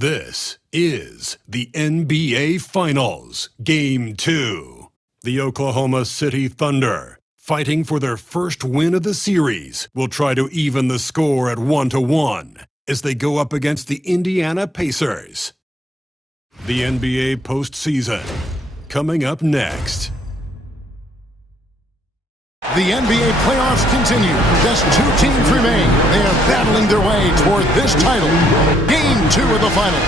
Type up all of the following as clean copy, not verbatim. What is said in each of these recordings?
This is the NBA Finals, Game 2. The Oklahoma City Thunder, fighting for their first win of the series, will try to even the score at 1-1 as they go up against the Indiana Pacers. The NBA postseason, coming up next. The NBA playoffs continue. Just two teams remain. They are battling their way toward this title. Game 2 of the finals.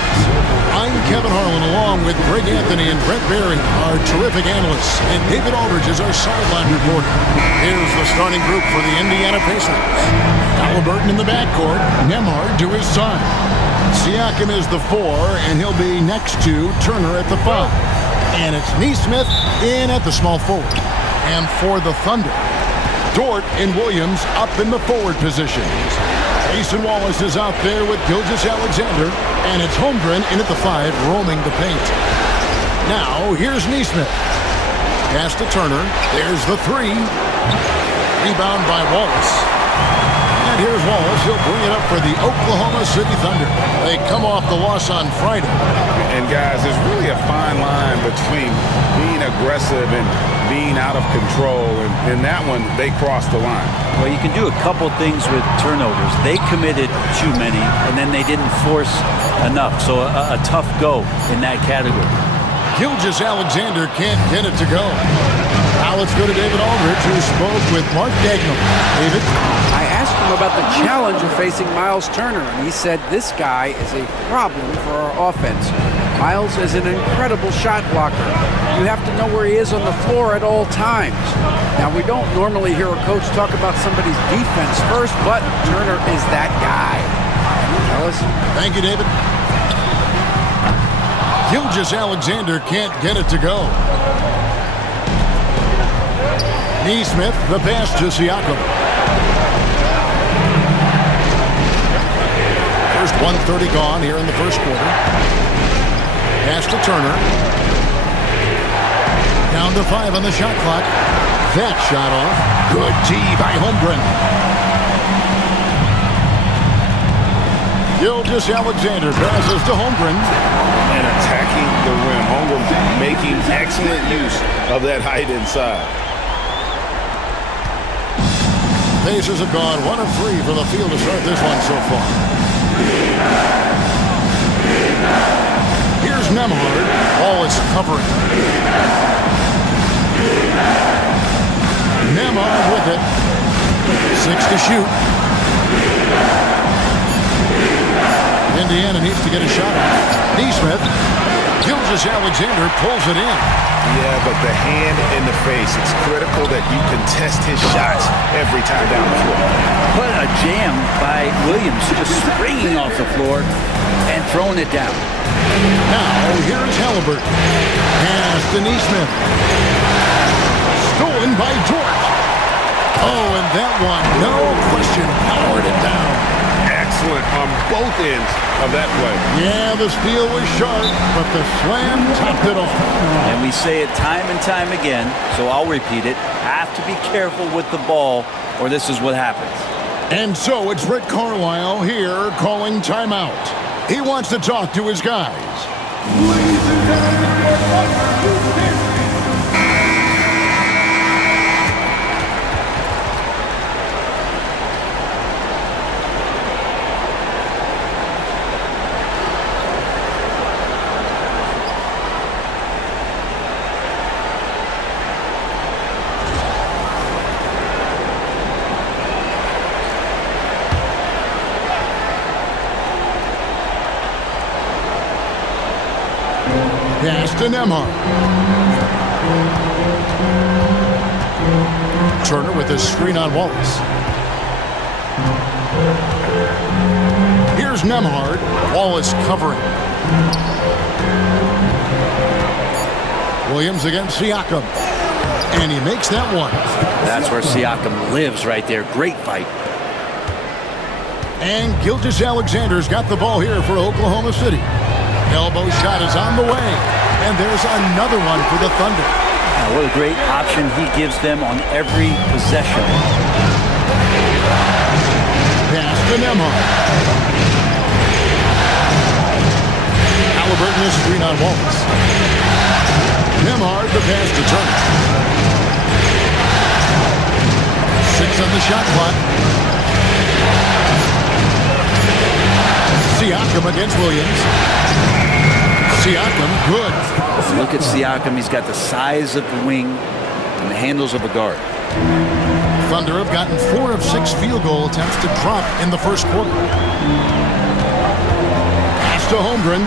I'm Kevin Harlan along with Greg Anthony and Brett Barry, our terrific analysts, and David Aldridge is our sideline reporter. Here's the starting group for the Indiana Pacers. Halliburton in the backcourt, Nembhard to his side. Siakam is the 4, and he'll be next to Turner at the 5. And it's Nesmith in at the small forward. And for the Thunder, Dort and Williams up in the forward positions. Jason Wallace is out there with Gilgeous-Alexander, and it's Holmgren in at the 5, roaming the paint. Now, here's Nesmith. Pass to Turner. There's the 3. Rebound by Wallace. And here's Wallace. He'll bring it up for the Oklahoma City Thunder. They come off the loss on Friday. And guys, there's really a fine line between being aggressive and being out of control, and in that one, they crossed the line. Well, you can do a couple things with turnovers. They committed too many, and then they didn't force enough. So a tough go in that category. Gilgeous-Alexander can't get it to go. Now let's go to David Aldridge, who spoke with Mark Dagnall. David? I asked him about the challenge of facing Miles Turner, and he said this guy is a problem for our offense. Miles is an incredible shot blocker. You have to know where he is on the floor at all times. Now, we don't normally hear a coach talk about somebody's defense first, but Turner is that guy. Fellas? Thank you, David. Gilgeous-Alexander can't get it to go. Nesmith, the pass to Siakam. First 1:30 gone here in the first quarter. Pass to Turner. Down to 5 on the shot clock. That shot off. Good D by Holmgren. Gilgeous-Alexander passes to Holmgren. And attacking the rim. Holmgren making excellent use of that height inside. Pacers have gone 1 of 3 for the field to start this one so far. Here's Nembhard. All is covering. Nembhard with it. 6 to shoot. Indiana needs to get a shot off. Nesmith. Gilgeous-Alexander pulls it in. Yeah, but the hand in the face. It's critical that you contest his shots every time down the floor. What a jam by Williams, just springing off the floor and throwing it down. Now, here's Halliburton. Pass to Nesmith. Stolen by Dort. Oh, and that one, no question, powered it down. Excellent on both ends of that play. Yeah, the steal was sharp, but the slam topped it off. And we say it time and time again, so I'll repeat it. Have to be careful with the ball, or this is what happens. And so it's Rick Carlisle here calling timeout. He wants to talk to his guys. Pass to Nembhard. Turner with his screen on Wallace. Here's Nembhard. Wallace covering. Williams against Siakam. And he makes that one. That's where Siakam lives right there. Great fight. And Gilgeous-Alexander's got the ball here for Oklahoma City. Elbow shot is on the way. And there's another one for the Thunder. What a great option he gives them on every possession. Pass to Nembhard. Halliburton is screen on Wallace. Nembhard the pass to Turner. 6 on the shot clock. Siakam against Williams. Siakam, good. Look at Siakam. He's got the size of the wing and the handles of a guard. Thunder have gotten 4 of 6 field goal attempts to drop in the first quarter. Pass to Holmgren.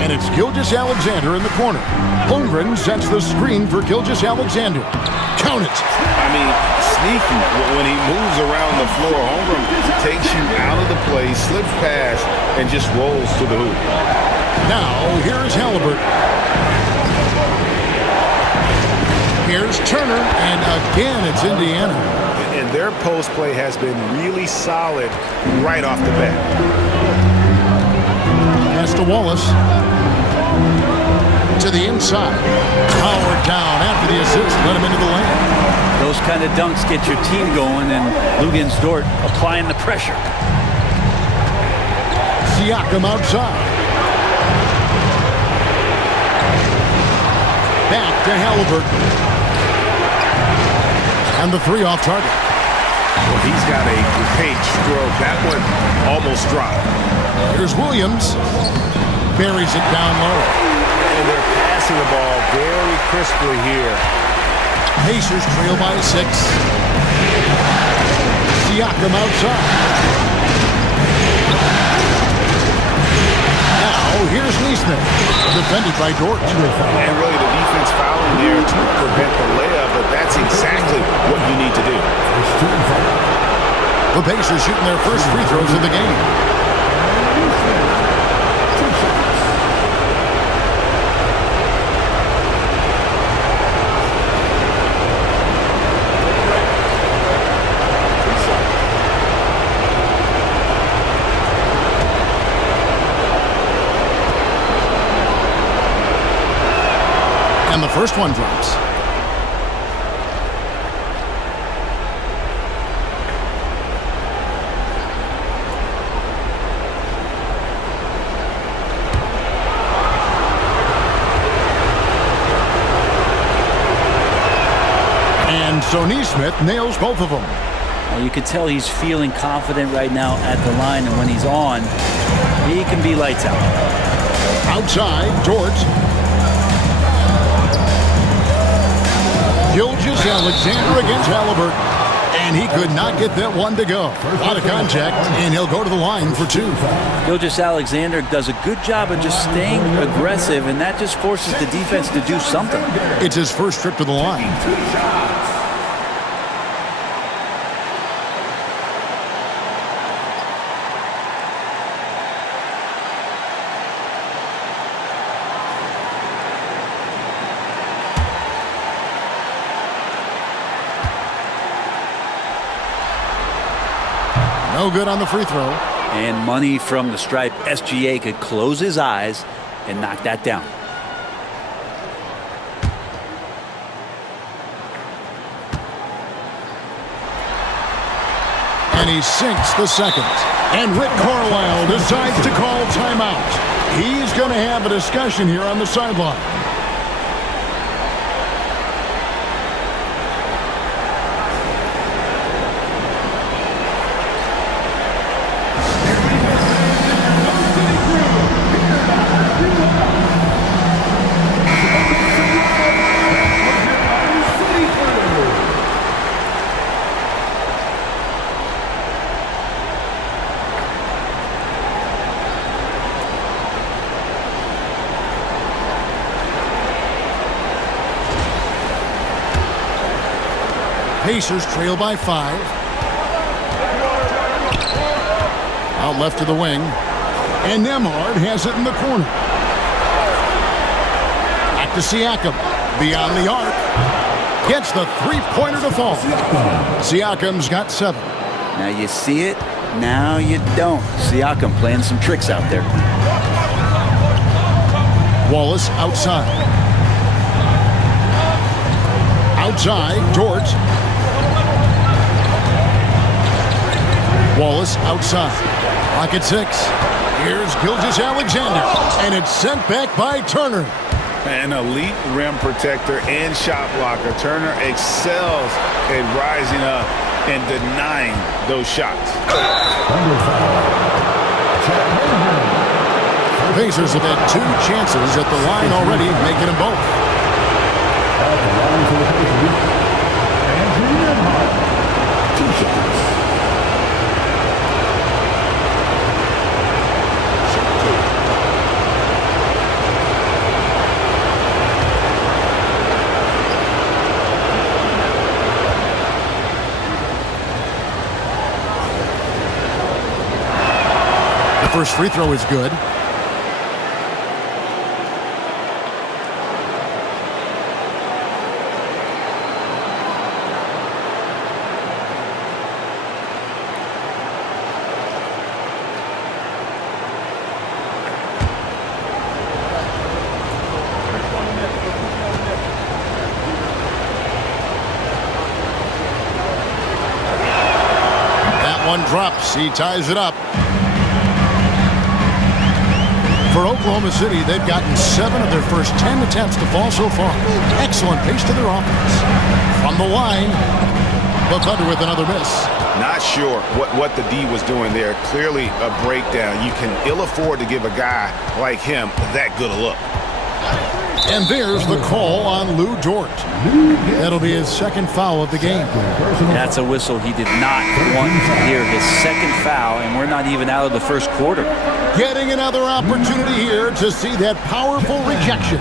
And it's Gilgeous-Alexander in the corner. Holmgren sets the screen for Gilgeous-Alexander. Count it. I mean, sneaky. When he moves around the floor, Holmgren takes you out of the play, slips past, and just rolls to the hoop. Now, here's Halliburton. Here's Turner, and again, it's Indiana. And their post play has been really solid right off the bat. Pass to Wallace. To the inside. Howard down after the assist. Let him into the lane. Those kind of dunks get your team going, and Luguentz Dort applying the pressure. Siakam outside. Back to Halliburton. And the 3 off target. Well, he's got a great stroke. That one almost dropped. Here's Williams. Buries it down low. And they're passing the ball very crisply here. Pacers trail by 6. Siakam outside. Now, here's Neesmith. Defended by Dort. And really the defense fouling there to prevent the layup, but that's exactly what you need to do. The Pacers shooting their first free throws of the game. And the first one drops. And so Neesmith nails both of them. Well, you can tell he's feeling confident right now at the line, and when he's on, he can be lights out. Outside, Dort. Gilgeous-Alexander against Halliburton. And he could not get that one to go. Out of contact, and he'll go to the line for 2. Gilgeous-Alexander does a good job of just staying aggressive, and that just forces the defense to do something. It's his first trip to the line. No good on the free throw. And money from the stripe. SGA could close his eyes and knock that down. And he sinks the second. And Rick Carlisle decides to call timeout. He's going to have a discussion here on the sideline. Pacers trail by 5. Out left to the wing. And Nembhard has it in the corner. Back to Siakam. Beyond the arc. Gets the three-pointer to fall. Siakam's got 7. Now you see it, now you don't. Siakam playing some tricks out there. Wallace outside. Outside, Dort. Wallace outside. Clock at 6. Here's Gilgeous-Alexander, and it's sent back by Turner. An elite rim protector and shot blocker. Turner excels at rising up and denying those shots. The Pacers have had 2 chances at the line already, making them both. At the line for the Pacers, Andrew Nembhard, 2 shots. The first free throw is good. That one drops. He ties it up. For Oklahoma City, they've gotten 7 of their first 10 attempts to fall so far. Excellent pace to their offense. From the line, the Thunder with another miss. Not sure what the D was doing there. Clearly a breakdown. You can ill afford to give a guy like him that good a look. And there's the call on Lou Dort. That'll be his 2nd foul of the game. That's a whistle he did not want to hear. His 2nd foul, and we're not even out of the first quarter. Getting another opportunity here to see that powerful rejection.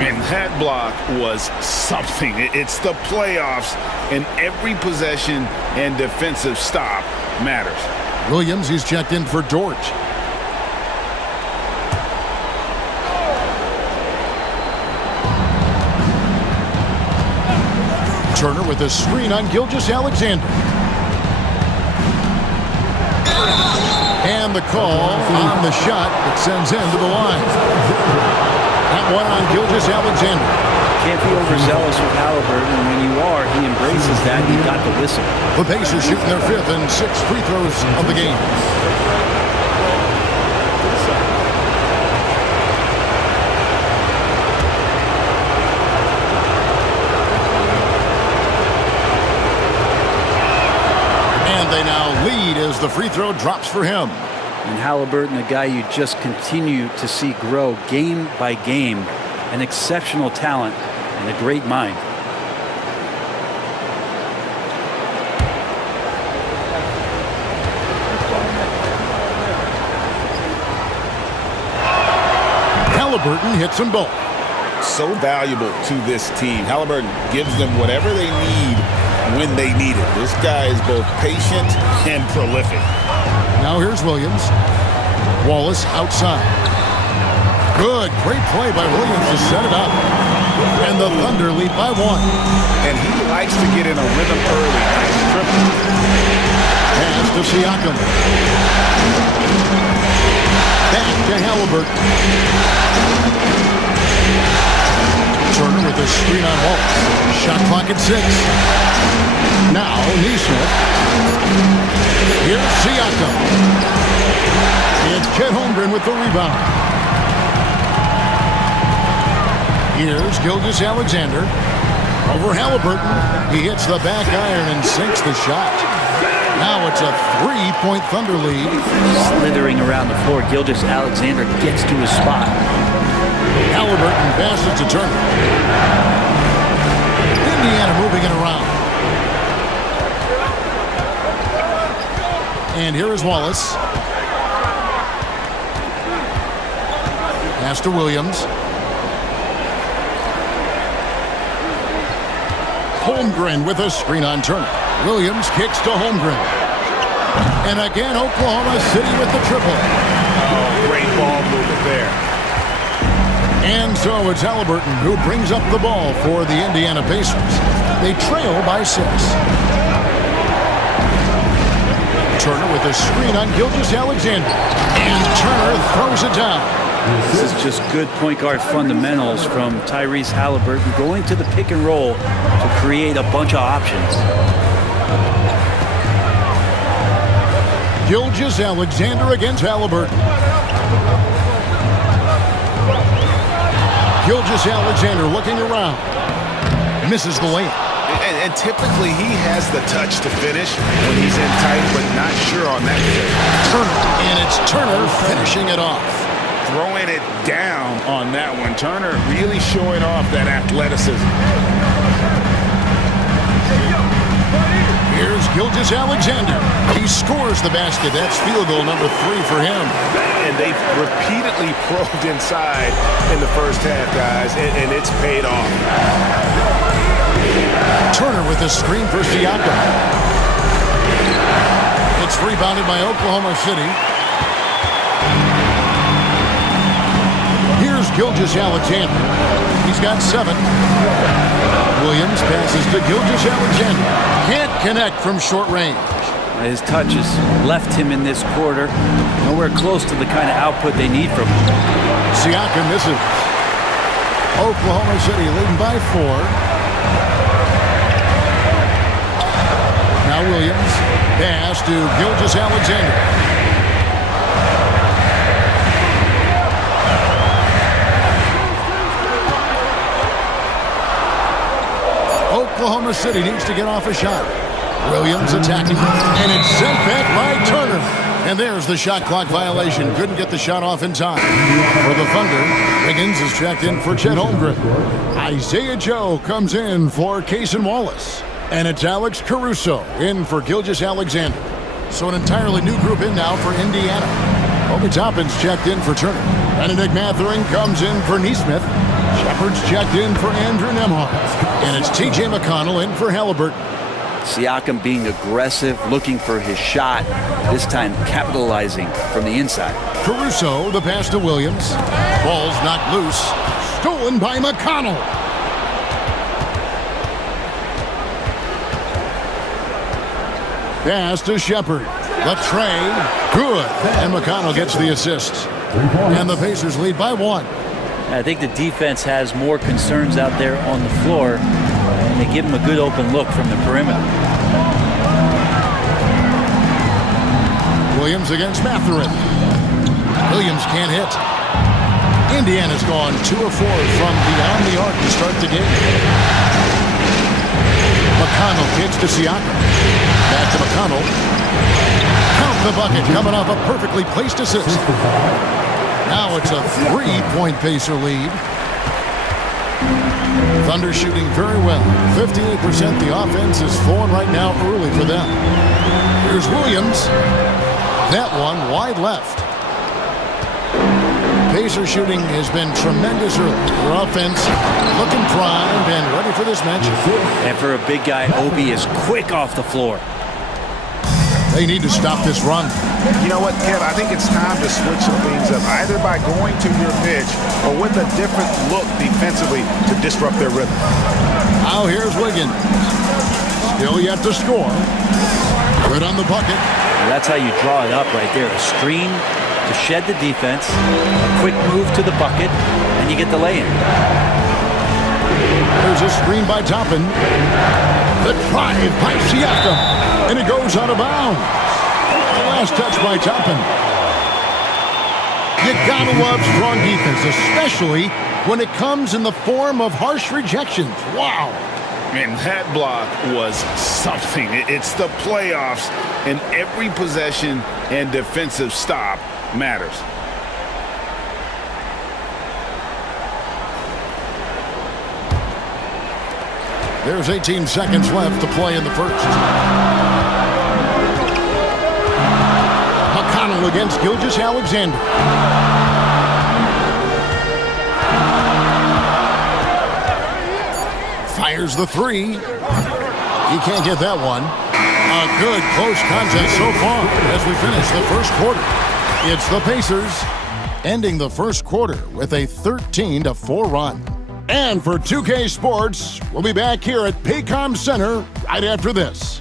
And that block was something. It's the playoffs, and every possession and defensive stop matters. Williams, he's checked in for Dort. Turner with a screen on Gilgeous-Alexander. And the call on the shot that sends him to the line. That one on Gilgeous-Alexander. Can't be overzealous with Halliburton. When you are, he embraces that. He got the whistle. The Pacers shooting their 5th and 6th free throws of the game. They now lead as the free throw drops for him. And Halliburton, a guy you just continue to see grow game by game, an exceptional talent and a great mind. Halliburton hits them both. So valuable to this team. Halliburton gives them whatever they need when they need it. This guy is both patient and prolific. Now here's Williams. Wallace outside. Good, great play by Williams to set it up. And the Thunder lead by 1. And he likes to get in a rhythm early. Nice triple. Pass to Siakam. Back to Halliburton. Turner with a screen on Wallace. Shot clock at 6. Now Neesmith. Here's Siakam. It's Chet Holmgren with the rebound. Here's Gilgeous-Alexander. Over Halliburton. He hits the back iron and sinks the shot. Now it's a 3-point Thunder lead. Slithering around the floor, Gilgeous-Alexander gets to his spot. Halliburton passes to Turner. Indiana moving it around. And here is Wallace. Pass to Williams. Holmgren with a screen on Turner. Williams kicks to Holmgren. And again, Oklahoma City with the triple. Oh, great ball movement there. And so it's Halliburton who brings up the ball for the Indiana Pacers. They trail by 6. Turner with a screen on Gilgeous-Alexander. And Turner throws it down. This is just good point guard fundamentals from Tyrese Halliburton, going to the pick and roll to create a bunch of options. Gilgeous-Alexander against Halliburton. Gilgeous-Alexander looking around. Misses the layup. And typically he has the touch to finish when he's in tight, but not sure on that play. Turner, and it's Turner finishing it off. Throwing it down on that one. Turner really showing off that athleticism. Here's Gilgeous-Alexander. He scores the basket. That's field goal number 3 for him. And they've repeatedly probed inside in the first half, guys, and it's paid off. Turner with the screen for Siakam. It's rebounded by Oklahoma City. Here's Gilgeous-Alexander. He's got 7. Williams passes to Gilgeous-Alexander. Can't connect from short range. His touch has left him in this quarter. Nowhere close to the kind of output they need from him. Siakam misses. Oklahoma City leading by 4. Now Williams. Pass to Gilgeous-Alexander. Oklahoma City needs to get off a shot. Williams attacking, and it's sent back by Turner. And there's the shot clock violation. Couldn't get the shot off in time. For the Thunder, Wiggins is checked in for Chet Holmgren. Isaiah Joe comes in for Cason Wallace. And it's Alex Caruso in for Gilgeous-Alexander. So an entirely new group in now for Indiana. Obi Toppin's checked in for Turner. Benedict Mathurin comes in for Nesmith. Shepard's checked in for Andrew Nembhard. And it's T.J. McConnell in for Halliburton. Siakam being aggressive, looking for his shot, this time capitalizing from the inside. Caruso, the pass to Williams. Ball's knocked loose. Stolen by McConnell. Pass to Shepard. The tray. Good. And McConnell gets the assist. And the Pacers lead by 1. I think the defense has more concerns out there on the floor, and they give him a good open look from the perimeter. Williams against Mathurin. Williams can't hit. Indiana's gone 2 of 4 from beyond the arc to start the game. McConnell kicks to Siakam. Back to McConnell. Count the bucket, coming off a perfectly placed assist. Now it's a 3-point Pacer lead. Thunder shooting very well. 58%. The offense is flowing right now early for them. Here's Williams. That one wide left. Pacer shooting has been tremendous early. Their offense looking primed and ready for this matchup. And for a big guy, Obi is quick off the floor. They need to stop this run. You know what, Kev? I think it's time to switch some things up, either by going to your pitch or with a different look defensively to disrupt their rhythm. Now here's Wiggins. Still yet to score. Good on the bucket. Well, that's how you draw it up right there. A screen to shed the defense, a quick move to the bucket, and you get the lay-in. There's a screen by Toppin. The drive by Siakam. And it goes out of bounds. The last touch by Toppin. You gotta love strong defense, especially when it comes in the form of harsh rejections. Wow. Man, that block was something. It's the playoffs, and every possession and defensive stop matters. There's 18 seconds left to play in the first. McConnell against Gilgeous-Alexander. Fires the 3. He can't get that one. A good close contest so far as we finish the first quarter. It's the Pacers ending the first quarter with a 13-4 run. And for 2K Sports, we'll be back here at Paycom Center right after this.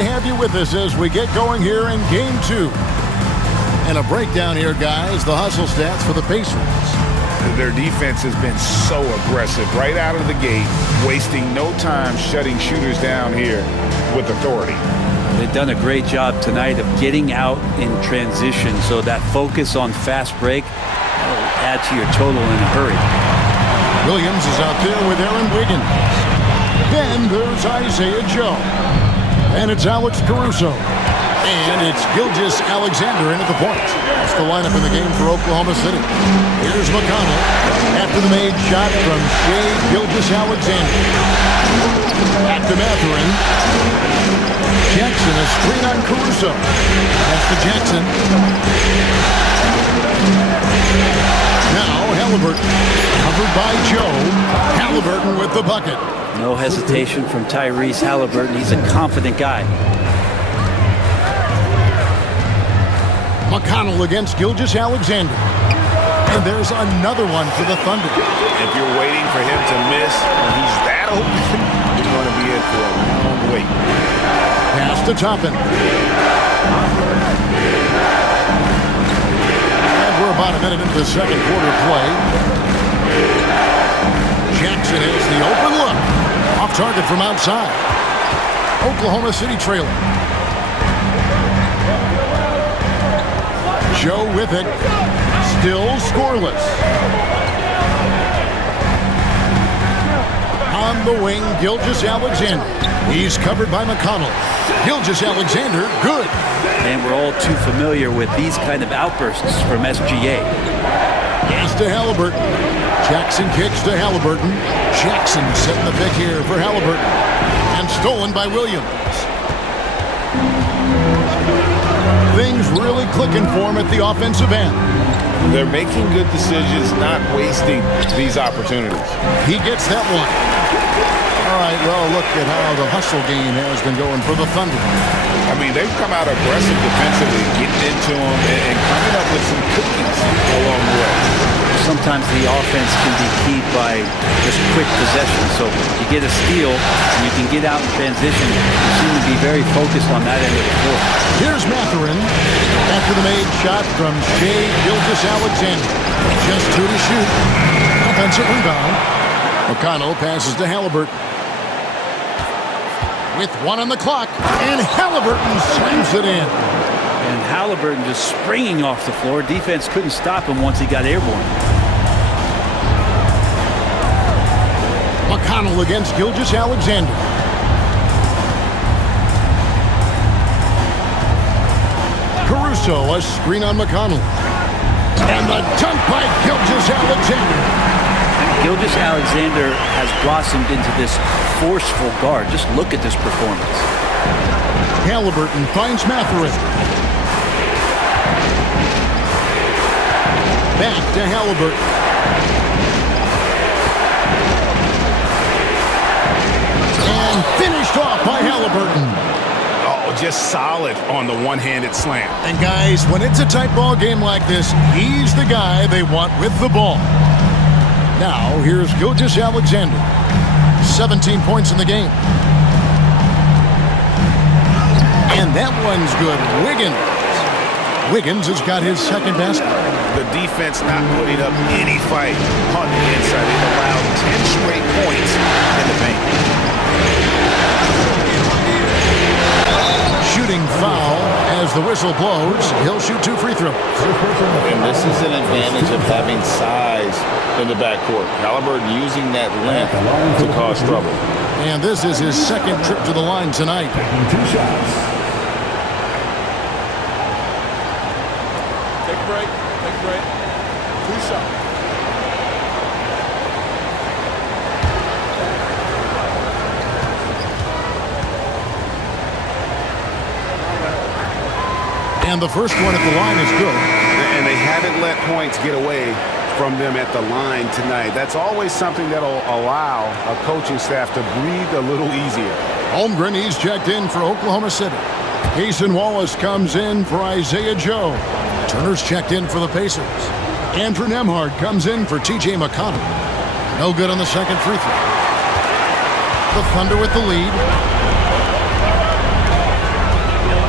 Have you with us as we get going here in Game 2. And a breakdown here, guys. The hustle stats for the Pacers. Their defense has been so aggressive right out of the gate, wasting no time shutting shooters down here with authority. They've done a great job tonight of getting out in transition, so that focus on fast break will add to your total in a hurry. Williams is out there with Aaron Wiggins. Then there's Isaiah Joe. And it's Alex Caruso. And it's Gilgeous Alexander in at the point. That's the lineup in the game for Oklahoma City. Here's McConnell after the made shot from Shai Gilgeous-Alexander. Back to Mathurin. Jackson, a screen on Caruso. That's to Jackson. Now Halliburton, covered by Joe. Halliburton with the bucket. No hesitation from Tyrese Halliburton. He's a confident guy. McConnell against Gilgeous-Alexander. And there's another one for the Thunder. If you're waiting for him to miss when he's that open, you're going to be in for a long wait. Pass to Toppin. And we're about a minute into the second quarter play. Jackson has the open look. Off target from outside. Oklahoma City trailing. Joe with it. Still scoreless. On the wing, Gilgeous-Alexander. He's covered by McConnell. Gilgeous-Alexander, good. And we're all too familiar with these kind of outbursts from SGA. Pass to Halliburton. Jackson kicks to Halliburton. Jackson setting the pick here for Halliburton. And stolen by Williams. Things really clicking for him at the offensive end. They're making good decisions, not wasting these opportunities. He gets that one. All right, well, look at how the hustle game has been going for the Thunder. I mean, they've come out aggressive defensively, getting into them and coming up with some cookies along the way. Sometimes the offense can be keyed by just quick possession. So you get a steal and you can get out in transition. You seem to be very focused on that end of the floor. Here's Mathurin after the made shot from Shai Gilgeous-Alexander. Just 2 to shoot. Offensive rebound. McConnell passes to Halliburton. With 1 on the clock, and Halliburton slams it in. And Halliburton just springing off the floor. Defense couldn't stop him once he got airborne. McConnell against Gilgeous-Alexander. Caruso, a screen on McConnell. And the dunk by Gilgeous-Alexander. Gilgeous-Alexander has blossomed into this forceful guard. Just look at this performance. Halliburton finds Mathurin. Back to Halliburton. And finished off by Halliburton. Oh, just solid on the one-handed slam. And guys, when it's a tight ball game like this, he's the guy they want with the ball. Now, here's Gilgeous-Alexander. 17 points in the game. And that one's good. Wiggins has got his second basket. The defense not putting up any fight on the inside. It allowed 10 straight points in the paint. Shooting foul as the whistle blows. He'll shoot 2 free throws. And this is an advantage of having size in the backcourt. Halliburton using that length to cause trouble. And this is his second trip to the line tonight. Taking 2 shots. Take a break. 2 shots. And the first one at the line is good. And they haven't let points get away from them at the line tonight. That's always something that'll allow a coaching staff to breathe a little easier. Holmgren, he's checked in for Oklahoma City. Cason Wallace comes in for Isaiah Joe. Turner's checked in for the Pacers. Andrew Nembhard comes in for T.J. McConnell. No good on the second free throw. The Thunder with the lead.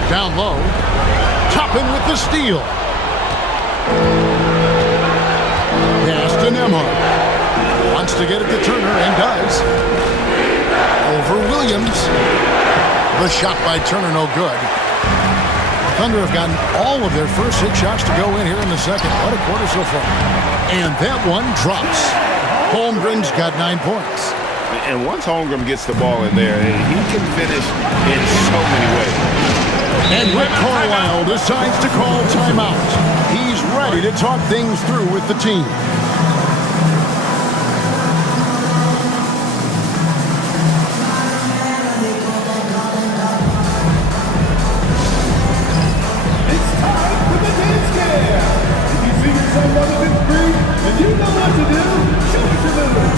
Down low. Toppin with the steal. Pass to Nembhard. Wants to get it to Turner and does. Over Williams. The shot by Turner, no good. Thunder have gotten all of their first 6 shots to go in here in the second. What a quarter so far. And that one drops. Holmgren's got 9 points. And once Holmgren gets the ball in there, he can finish in so many ways. And Rick Carlisle decides to call timeout. He's ready to talk things through with the team. It's time for the dance cam. If you see yourself on the big screen and you know what to do, show us your move.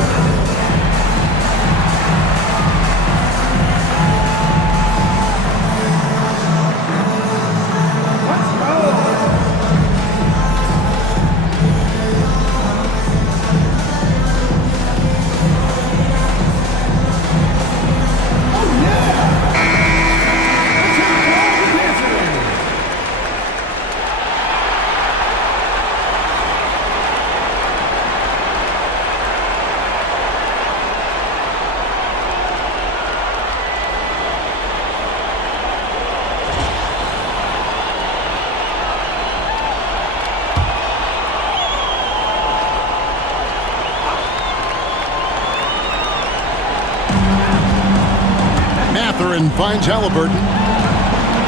Mathurin finds Halliburton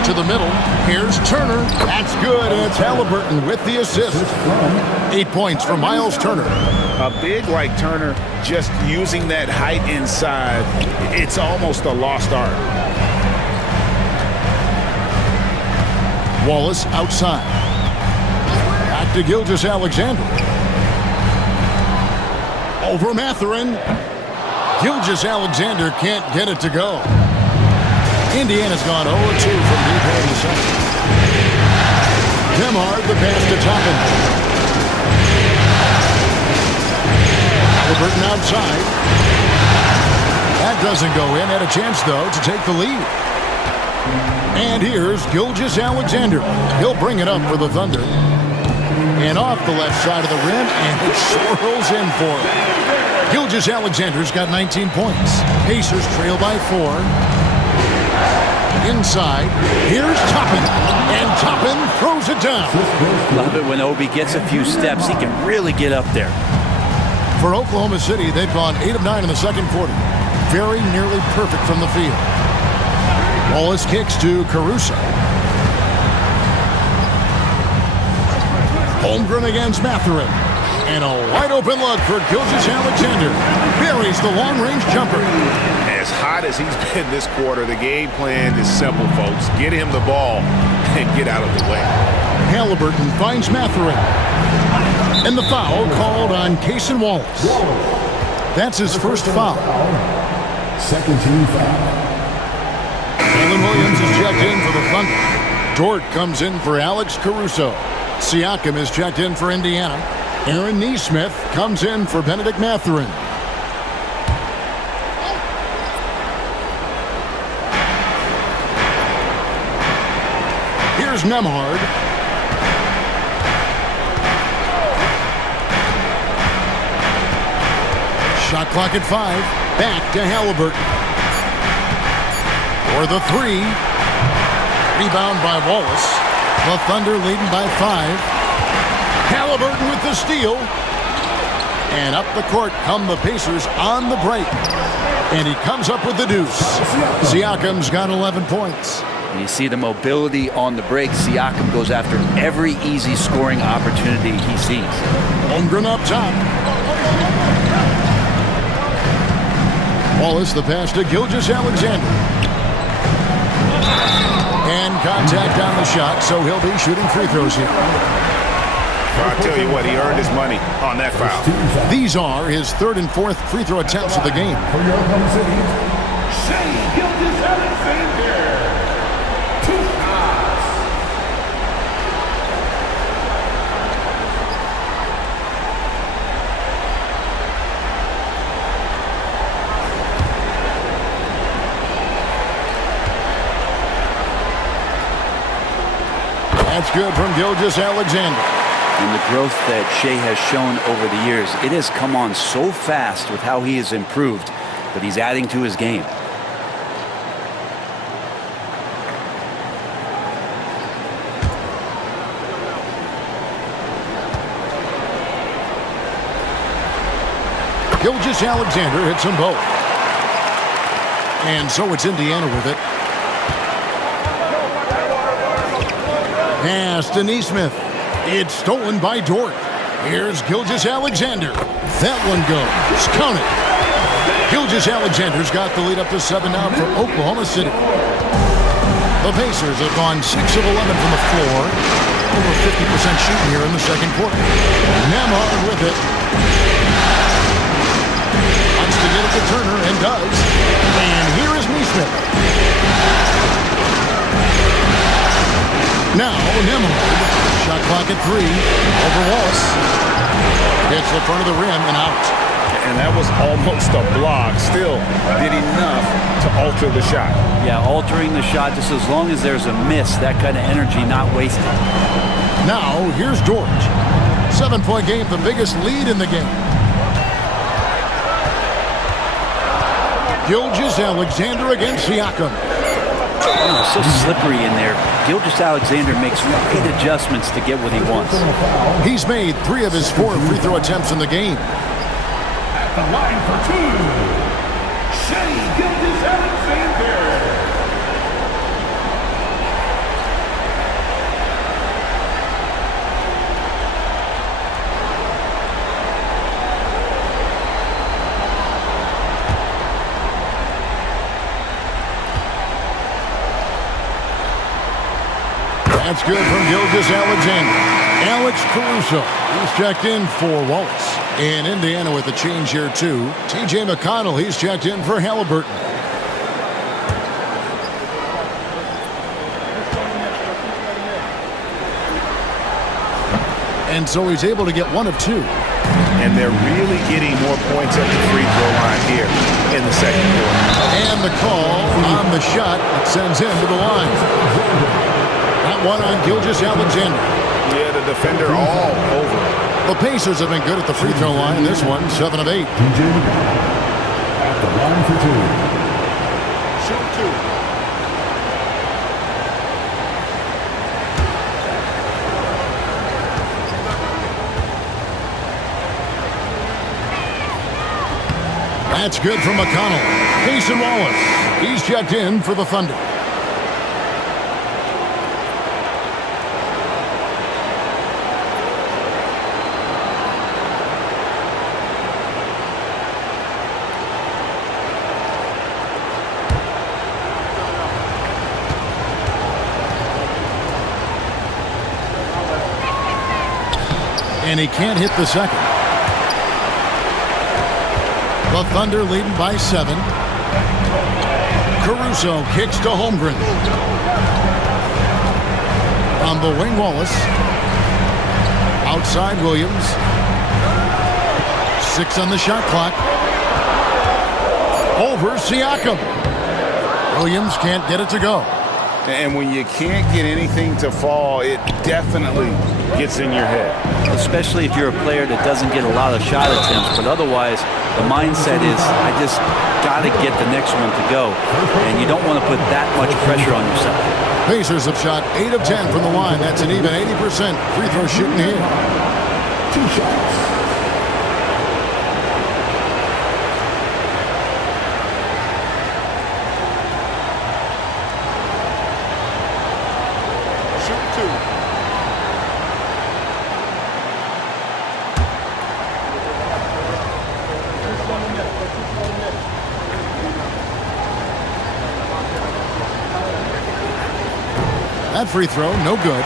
to the middle. Here's Turner. That's good. It's Halliburton with the assist. 8 points for Miles Turner. A big like Turner, just using that height inside, it's almost a lost art. Wallace outside. Back to Gilgeous-Alexander. Over Mathurin. Gilgeous-Alexander can't get it to go. Indiana's gone 0-2 from deep here in the second. Nembhard, the pass to Toppin. Halliburton outside. That doesn't go in. Had a chance, though, to take the lead. And here's Gilgeous-Alexander. He'll bring it up for the Thunder. And off the left side of the rim, and it swirls in for him. Gilgeous-Alexander's got 19 points. Pacers trail by 4. Inside, here's Toppin, and Toppin throws it down. Love it when Obi gets a few steps. He can really get up there. For Oklahoma City, they've gone 8 of 9 in the second quarter. Very nearly perfect from the field. Wallace kicks to Caruso. Holmgren against Mathurin. And a wide open look for Gilgeous-Alexander. Buries the long-range jumper. As hot as he's been this quarter, the game plan is simple, folks. Get him the ball and get out of the way. Halliburton finds Mathurin. And the foul called on Cason Wallace. That's his first foul. Second team foul. Jalen Williams is checked in for the Thunder. Dort comes in for Alex Caruso. Siakam is checked in for Indiana. Aaron Nesmith comes in for Benedict Mathurin. Here's Nembhard. Shot clock at 5. Back to Halliburton. For the 3. Rebound by Wallace. The Thunder leading by 5. Halliburton with the steal. And up the court come the Pacers on the break. And he comes up with the deuce. Siakam's got 11 points. And you see the mobility on the break. Siakam goes after every easy scoring opportunity he sees. Holmgren up top. Wallace the pass to Gilgeous-Alexander. And contact on the shot, so he'll be shooting free throws here. I'll tell you what, he earned his money on that foul. These are his 3rd and 4th free throw attempts of the game. For your Oklahoma City, Shai Gilgeous-Alexander. 2 shots. That's good from Gilgeous-Alexander. And the growth that Shea has shown over the years, it has come on so fast with how he has improved, but he's adding to his game. Gilgeous-Alexander hits them both. And so it's Indiana with it. Pass to Neesmith. It's stolen by Dort. Here's Gilgeous-Alexander. That one goes. Count it. Gilgeous-Alexander's got the lead up to 7 now for Oklahoma City. The Pacers have gone 6 of 11 from the floor. Over 50% shooting here in the second quarter. Nembhard with it. Wants to get it to Turner and does. And here is Neesmith. Now Nembhard. Shot clock at 3. Over Wallace. Hits the front of the rim and out. And that was almost a block. Still did enough to alter the shot. Yeah, altering the shot just as long as there's a miss. That kind of energy not wasted. Now here's Dort. 7-point game, the biggest lead in the game. Gilgeous-Alexander against Siakam. Oh, so slippery in there. Gilgeous-Alexander makes right adjustments to get what he wants. He's made 3 of his 4 free throw attempts in the game. At the line for 2, Shea Gilgeous-Alexander. That's good from Gilgeous-Alexander. Alex Caruso. He's checked in for Wallace. In Indiana with a change here too. T.J. McConnell, he's checked in for Halliburton. And so he's able to get 1 of 2. And they're really getting more points at the free throw line here in the second quarter. And the call on the shot that sends him to the line. That one on Gilgeous-Alexander. Yeah, the defender all over. The Pacers have been good at the free throw line. This one, 7 of 8. T.J. at the line for 2. Shoot 2. That's good from McConnell. Mason Wallace. He's checked in for the Thunder. And he can't hit the second. The Thunder leading by 7. Caruso kicks to Holmgren. On the wing, Wallace. Outside, Williams. 6 on the shot clock. Over Siakam. Williams can't get it to go. And when you can't get anything to fall, it definitely gets in your head. Especially if you're a player that doesn't get a lot of shot attempts. But otherwise, the mindset is, I just got to get the next one to go. And you don't want to put that much pressure on yourself. Pacers have shot 8 of 10 from the line. That's an even 80% free throw shooting here. 2 shots. That free throw, no good.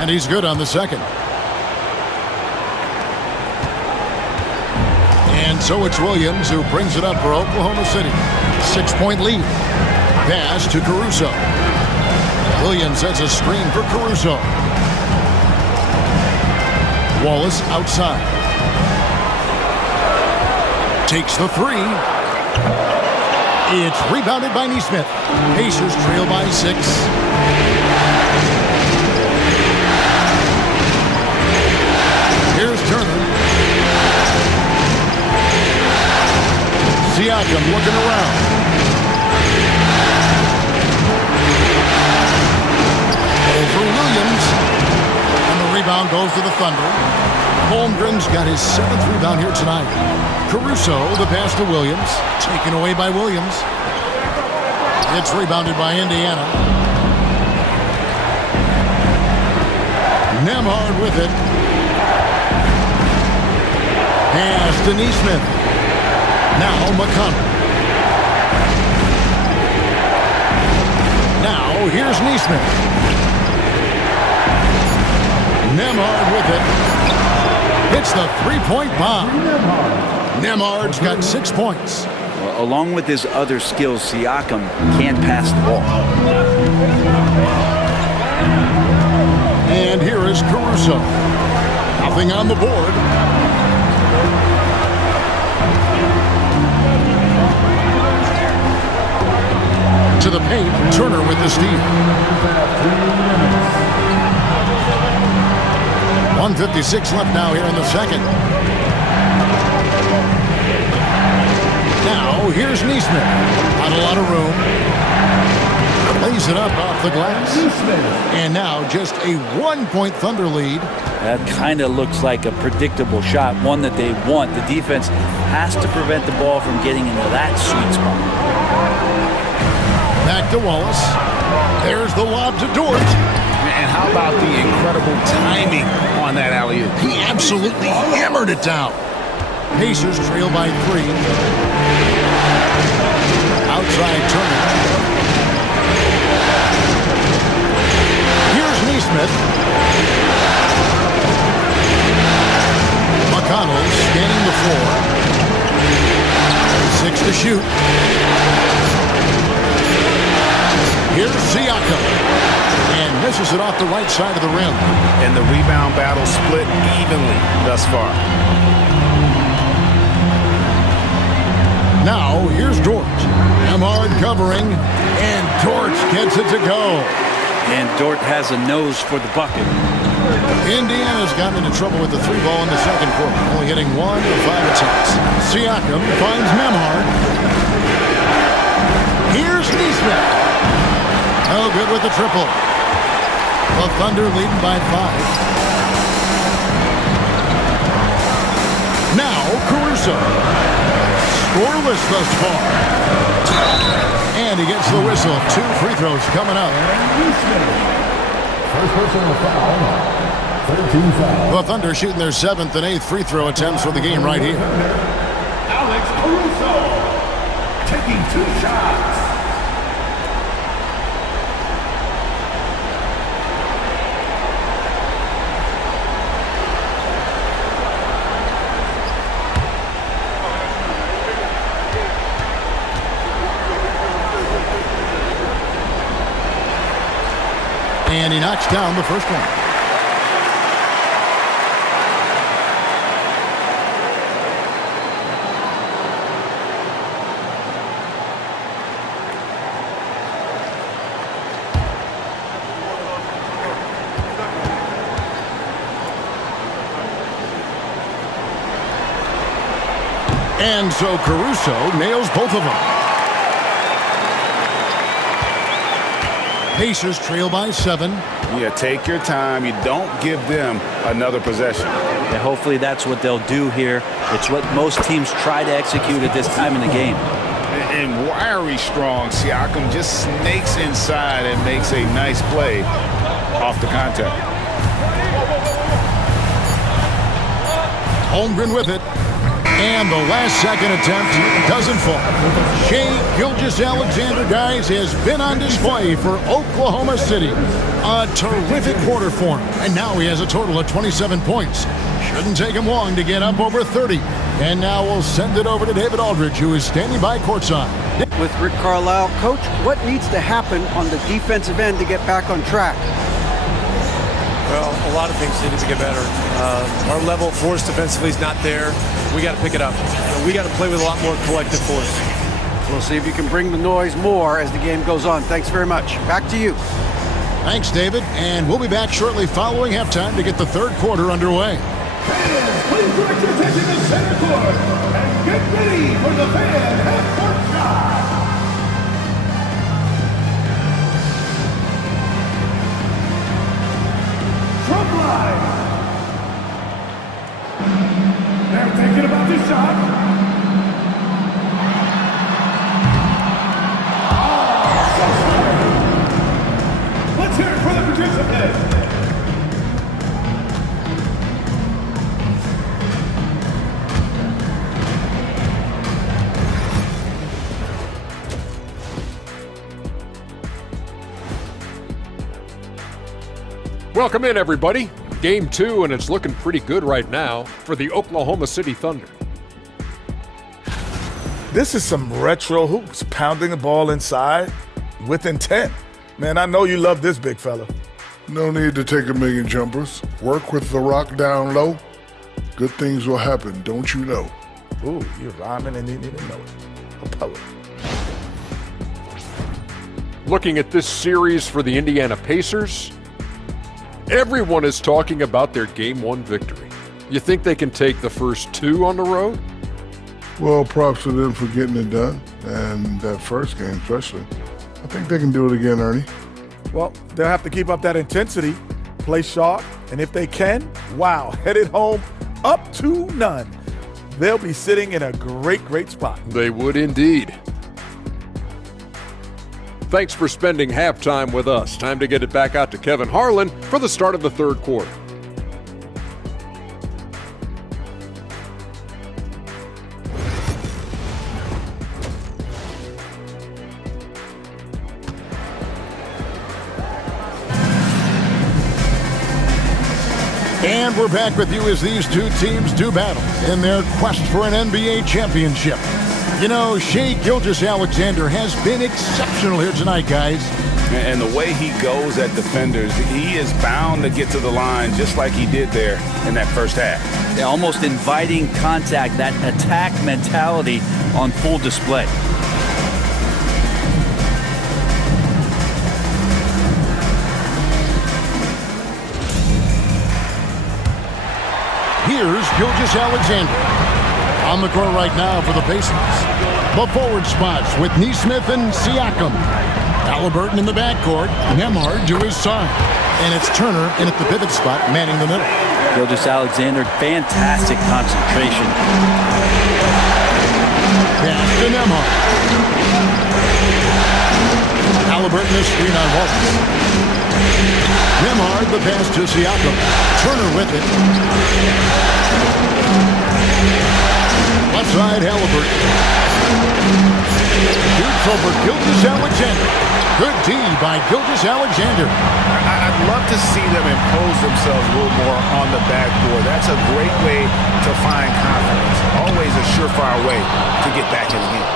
And he's good on the second. And so it's Williams who brings it up for Oklahoma City. 6-point lead. Pass to Caruso. Williams sets a screen for Caruso. Wallace outside. Takes the three. It's rebounded by Nesmith. Pacers trail by 6. Here's Turner. Siakam looking around. Over Williams. And the rebound goes to the Thunder. Holmgren's got his 7th rebound here tonight. Caruso, the pass to Williams. Taken away by Williams. It's rebounded by Indiana. Nembhard with it. Pass to Nesmith. Now McConnell. Now here's Nesmith. Nembhard with it. Hits the three-point bomb. Nembhard's got 6 points. Well, along with his other skills, Siakam can't pass the ball. And here is Caruso. Nothing on the board. To the paint, Turner with the steal. 1:56 left now here in the second. Now, here's Nesmith. Not a lot of room. Lays it up off the glass. And now just a 1-point Thunder lead. That kind of looks like a predictable shot, one that they want. The defense has to prevent the ball from getting into that sweet spot. Back to Wallace. There's the lob to Dort. And how about the incredible timing on that alley-oop? He absolutely hammered it down. Pacers trail by 3. Outside Turner. Here's Nesmith. McConnell scanning the floor. 6 to shoot. Here's Siakam. And misses it off the right side of the rim. And the rebound battle split evenly thus far. Now, here's Dort. Nembhard covering, and Dort gets it to go. And Dort has a nose for the bucket. Indiana's gotten into trouble with the 3 ball in the second quarter, only hitting 1 of 5 attempts. Siakam finds Nembhard. Here's Nesmith. Oh, good with the triple. The Thunder leading by 5. Now, Caruso. Scoreless thus far. And he gets the whistle. 2 free throws coming up. First personal foul. 13 fouls. The Thunder shooting their 7th and 8th free throw attempts for the game right here. Alex Caruso taking 2 shots. And he knocks down the first one. And so Caruso nails both of them. Pacers trail by 7. Yeah, take your time. You don't give them another possession. And hopefully that's what they'll do here. It's what most teams try to execute at this time in the game. And wiry strong, Siakam just snakes inside and makes a nice play off the contact. Holmgren with it. And the last second attempt doesn't fall. Shai Gilgeous-Alexander, guys, has been on display for Oklahoma City. A terrific quarter for him. And now he has a total of 27 points. Shouldn't take him long to get up over 30. And now we'll send it over to David Aldridge, who is standing by courtside. With Rick Carlisle, Coach, what needs to happen on the defensive end to get back on track? Well, a lot of things need to get better. Our level of force defensively is not there. We got to pick it up. We got to play with a lot more collective force. We'll see if you can bring the noise more as the game goes on. Thanks very much. Back to you. Thanks, David. And we'll be back shortly following halftime to get the third quarter underway. Fans, please direct your attention to center court and get ready for the fan half-court shot. Trump line. They're thinking about this shot. Let's hear it for the participant. Welcome in, everybody. Game 2, and it's looking pretty good right now for the Oklahoma City Thunder. This is some retro hoops, pounding the ball inside with intent. Man, I know you love this big fella. No need to take a million jumpers. Work with the rock down low. Good things will happen, don't you know? Ooh, you're rhyming and you didn't even know it. A poet. Looking at this series for the Indiana Pacers, everyone is talking about their Game 1 victory. You think they can take the first 2 on the road? Well, props to them for getting it done, and that first game especially. I think they can do it again, Ernie. Well, they'll have to keep up that intensity, play sharp, and if they can, wow, headed home up 2-0. They'll be sitting in a great, great spot. They would indeed. Thanks for spending halftime with us. Time to get it back out to Kevin Harlan for the start of the third quarter. And we're back with you as these two teams do battle in their quest for an NBA championship. You know, Shai Gilgeous-Alexander has been exceptional here tonight, guys. And the way he goes at defenders, he is bound to get to the line just like he did there in that first half. Yeah, almost inviting contact, that attack mentality on full display. Here's Gilgeous-Alexander. On the court right now for the Pacers. The forward spots with Nesmith and Siakam. Halliburton in the backcourt. Nembhard to his side. And it's Turner in at the pivot spot, manning the middle. Gilgeous-Alexander, fantastic concentration. Pass to Nembhard. Halliburton is screen on Walters. Nembhard, the pass to Siakam. Turner with it. Left side, Halliburton. Shoots over Gilgeous-Alexander. Good D by Gilgeous-Alexander. I'd love to see them impose themselves a little more on the backboard. That's a great way to find confidence. Always a surefire way to get back in the game.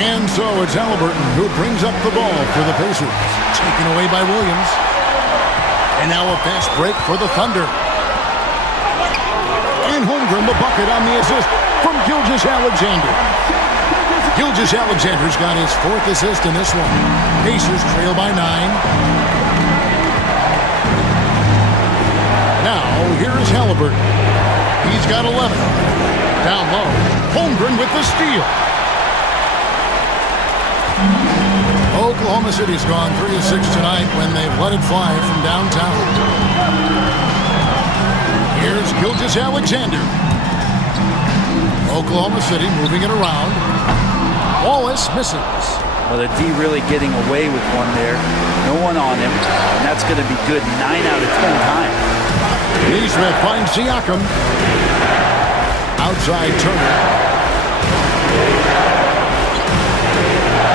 And so it's Halliburton who brings up the ball for the Pacers. Taken away by Williams. And now a fast break for the Thunder. And Holmgren the bucket on the assist from Gilgeous-Alexander. Gilgeous-Alexander's got his 4th assist in this one. Pacers trail by 9. Now, here is Halliburton. He's got 11. Down low, Holmgren with the steal. Oklahoma City's gone 3 of 6 tonight when they've let it fly from downtown. Here's Gilgeous-Alexander. Oklahoma City moving it around. Wallace misses. Well, the D really getting away with one there. No one on him, and that's going to be good 9 out of 10 times. Nesmith finds Siakam. Outside Turner.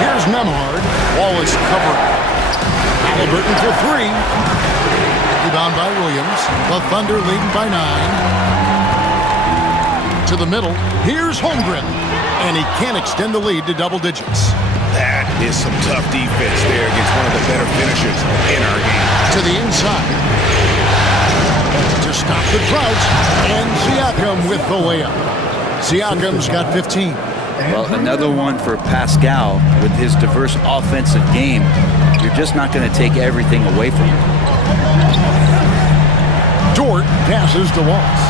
Here's Nembhard. Wallace covering. Halliburton for 3. Rebound by Williams. The Thunder leading by 9. To the middle. Here's Holmgren. And he can't extend the lead to double digits. That is some tough defense there against one of the better finishers in our game. To the inside. To stop the drought. And Siakam with the layup. Siakam's got 15. Well, another one for Pascal with his diverse offensive game. You're just not going to take everything away from him. Dort passes to Walls.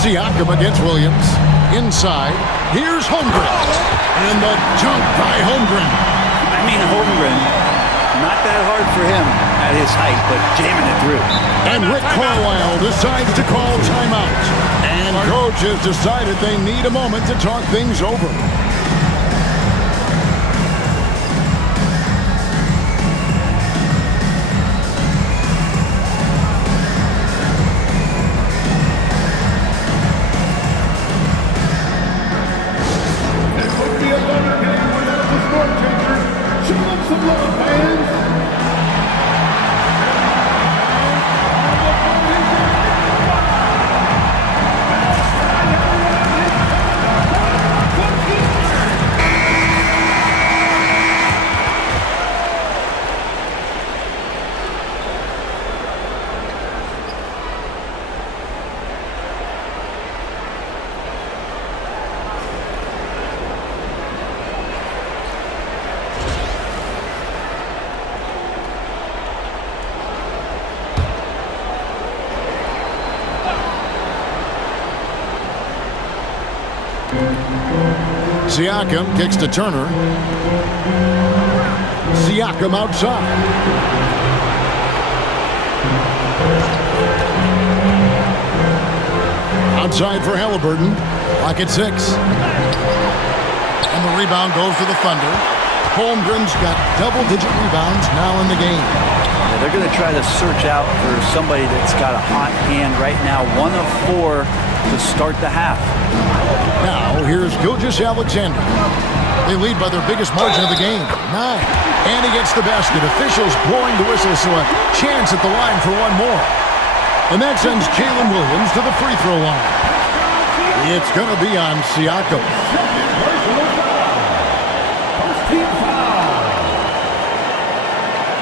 Siakam against Williams. Inside. Here's Holmgren. And the jump by Holmgren. I mean, Holmgren, not that hard for him at his height, but jamming it through. And Rick Carlisle decides to call timeout. And coach has decided they need a moment to talk things over. Siakam kicks to Turner. Siakam outside. Outside for Halliburton. Clock at 6. And the rebound goes to the Thunder. Holmgren's got double-digit rebounds now in the game. Yeah, they're going to try to search out for somebody that's got a hot hand right now. 1 of 4 to start the half. Now, here's Gilgeous-Alexander. They lead by their biggest margin of the game, 9. And he gets the basket. Officials blowing the whistle, so a chance at the line for one more. And that sends Jalen Williams to the free throw line. It's going to be on Siakam. First team foul.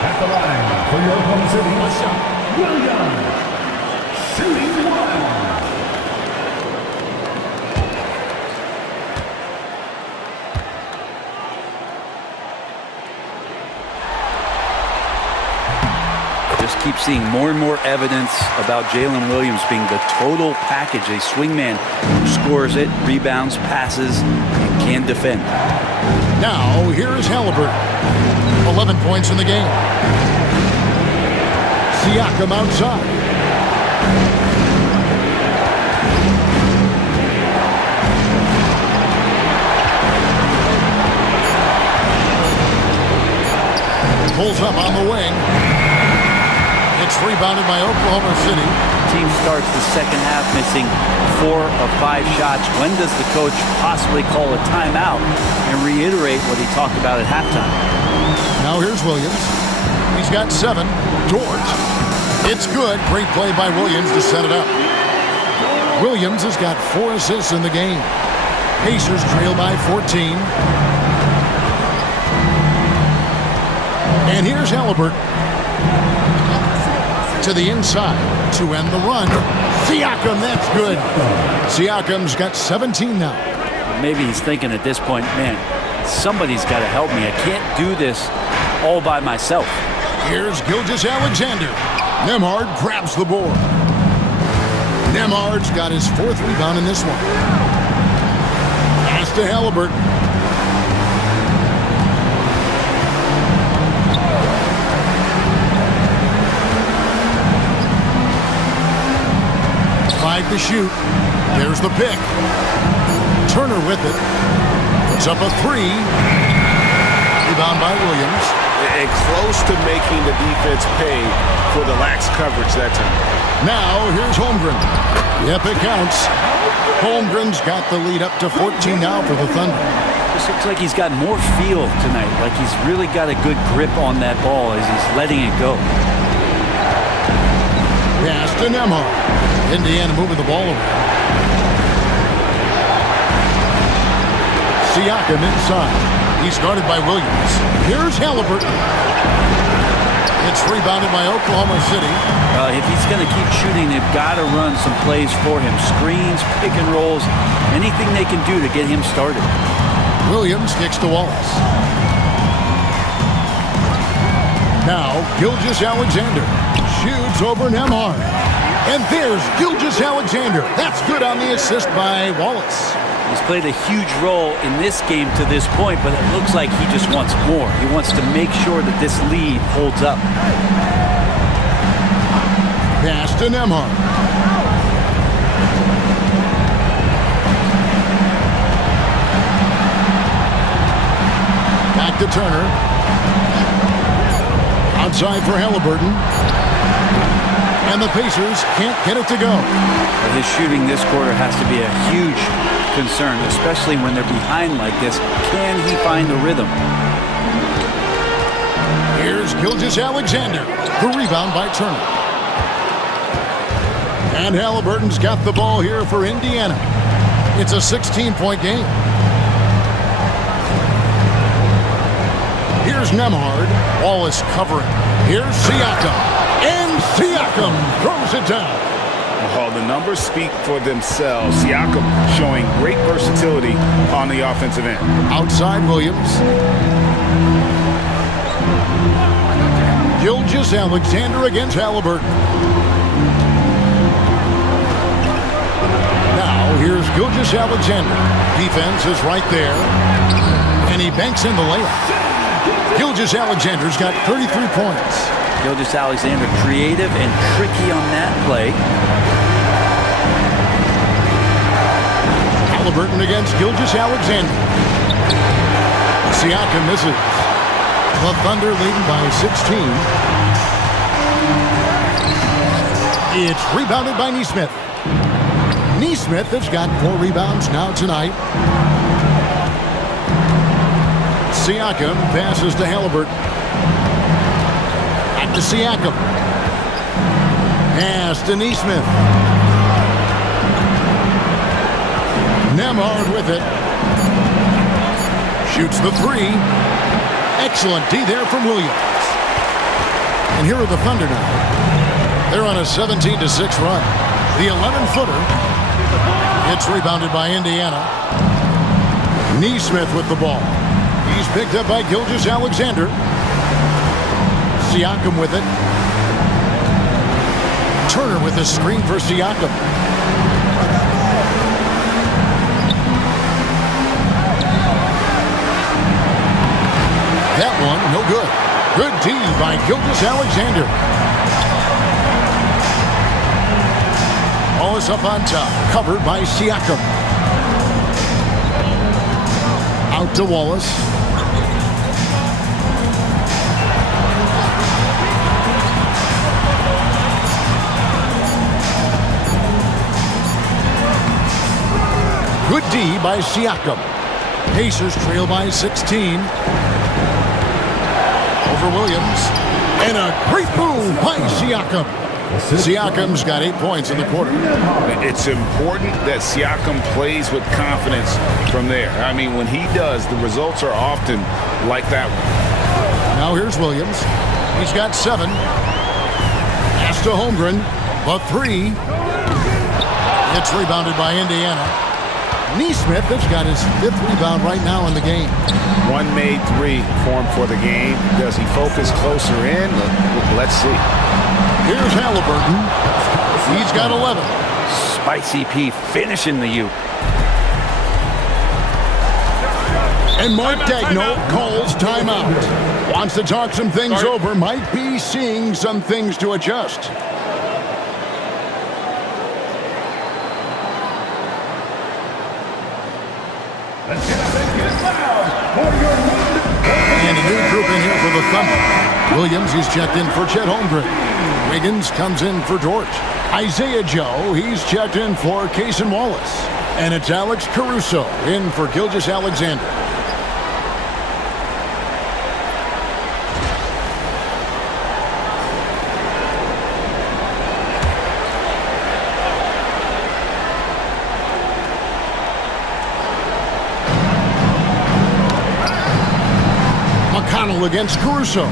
At the line for your Oklahoma City, Williams. Shooting 1. Keep seeing more and more evidence about Jalen Williams being the total package, a swingman who scores it, rebounds, passes, and can defend. Now, here's Halliburton. 11 points in the game. Siakam outside. Pulls up on the wing. It's rebounded by Oklahoma City. Team starts the second half missing 4 of 5 shots. When does the coach possibly call a timeout and reiterate what he talked about at halftime? Now here's Williams. He's got 7. Dort. It's good. Great play by Williams to set it up. Williams has got 4 assists in the game. Pacers trail by 14. And here's Halliburton. To the inside to end the run. Siakam, that's good. Siakam's got 17 now. Maybe he's thinking at this point, man, somebody's got to help me. I can't do this all by myself. Here's Gilgeous-Alexander. Nembhard grabs the board. Nembhard's got his 4th rebound in this one. Pass to Halliburton. To shoot. There's the pick. Turner with it. Puts up a 3. Rebound by Williams. And close to making the defense pay for the lax coverage that time. Now, here's Holmgren. Yep, it counts. Holmgren's got the lead up to 14 now for the Thunder. This looks like he's got more feel tonight. Like he's really got a good grip on that ball as he's letting it go. Pass to Nembhard. Indiana moving the ball around. Siakam inside. He's guarded by Williams. Here's Halliburton. It's rebounded by Oklahoma City. If he's going to keep shooting, they've got to run some plays for him. Screens, pick and rolls, anything they can do to get him started. Williams kicks to Wallace. Now, Gilgeous-Alexander shoots over Nembhard. And there's Gilgeous-Alexander. That's good on the assist by Wallace. He's played a huge role in this game to this point, but it looks like he just wants more. He wants to make sure that this lead holds up. Pass to Nembhard. Back to Turner. Outside for Halliburton. And the Pacers can't get it to go. But his shooting this quarter has to be a huge concern, especially when they're behind like this. Can he find the rhythm? Here's Gilgeous-Alexander. The rebound by Turner. And Halliburton's got the ball here for Indiana. It's a 16-point game. Here's Nembhard. Wallace covering. Here's Siakam. And Siakam throws it down. Oh, the numbers speak for themselves. Siakam showing great versatility on the offensive end. Outside Williams. Gilgeous-Alexander against Halliburton. Now here's Gilgeous-Alexander. Defense is right there. And he banks in the layup. Gilgeous-Alexander's got 33 points. Gilgeous-Alexander creative and tricky on that play. Halliburton against Gilgeous-Alexander. Siakam misses. The Thunder leading by 16. It's rebounded by Nesmith. Nesmith has got 4 rebounds now tonight. Siakam passes to Halliburton. Back to Siakam. Pass to Nesmith. Nembhard with it. Shoots the 3. Excellent D there from Williams. And here are the Thunder now. They're on a 17-6 run. The 11-footer. It's rebounded by Indiana. Nesmith with the ball. He's picked up by Gilgeous-Alexander. Siakam with it. Turner with a screen for Siakam. That one, no good. Good D by Gilgeous-Alexander. Ball is up on top, covered by Siakam. Out to Wallace. Good D by Siakam. Pacers trail by 16. Over Williams. And a great move by Siakam. Siakam's got 8 points in the quarter. It's important that Siakam plays with confidence from there. I mean, when he does, the results are often like that one. Now here's Williams. He's got 7. Pass to Holmgren. The 3. It's rebounded by Indiana. Nesmith has got his 5th rebound right now in the game. One made 3 for him for the game. Does he focus closer in? Let's see. Here's Halliburton. He's got 11. Spicy P finishing the U. And Mark Daigneault calls timeout. Wants to talk some things over. Might be seeing some things to adjust. And a new group in here for the Thunder. Williams, he's checked in for Chet Holmgren. Wiggins comes in for George. Isaiah Joe, he's checked in for Cason Wallace. And it's Alex Caruso in for Gilgeous-Alexander. McConnell against Caruso.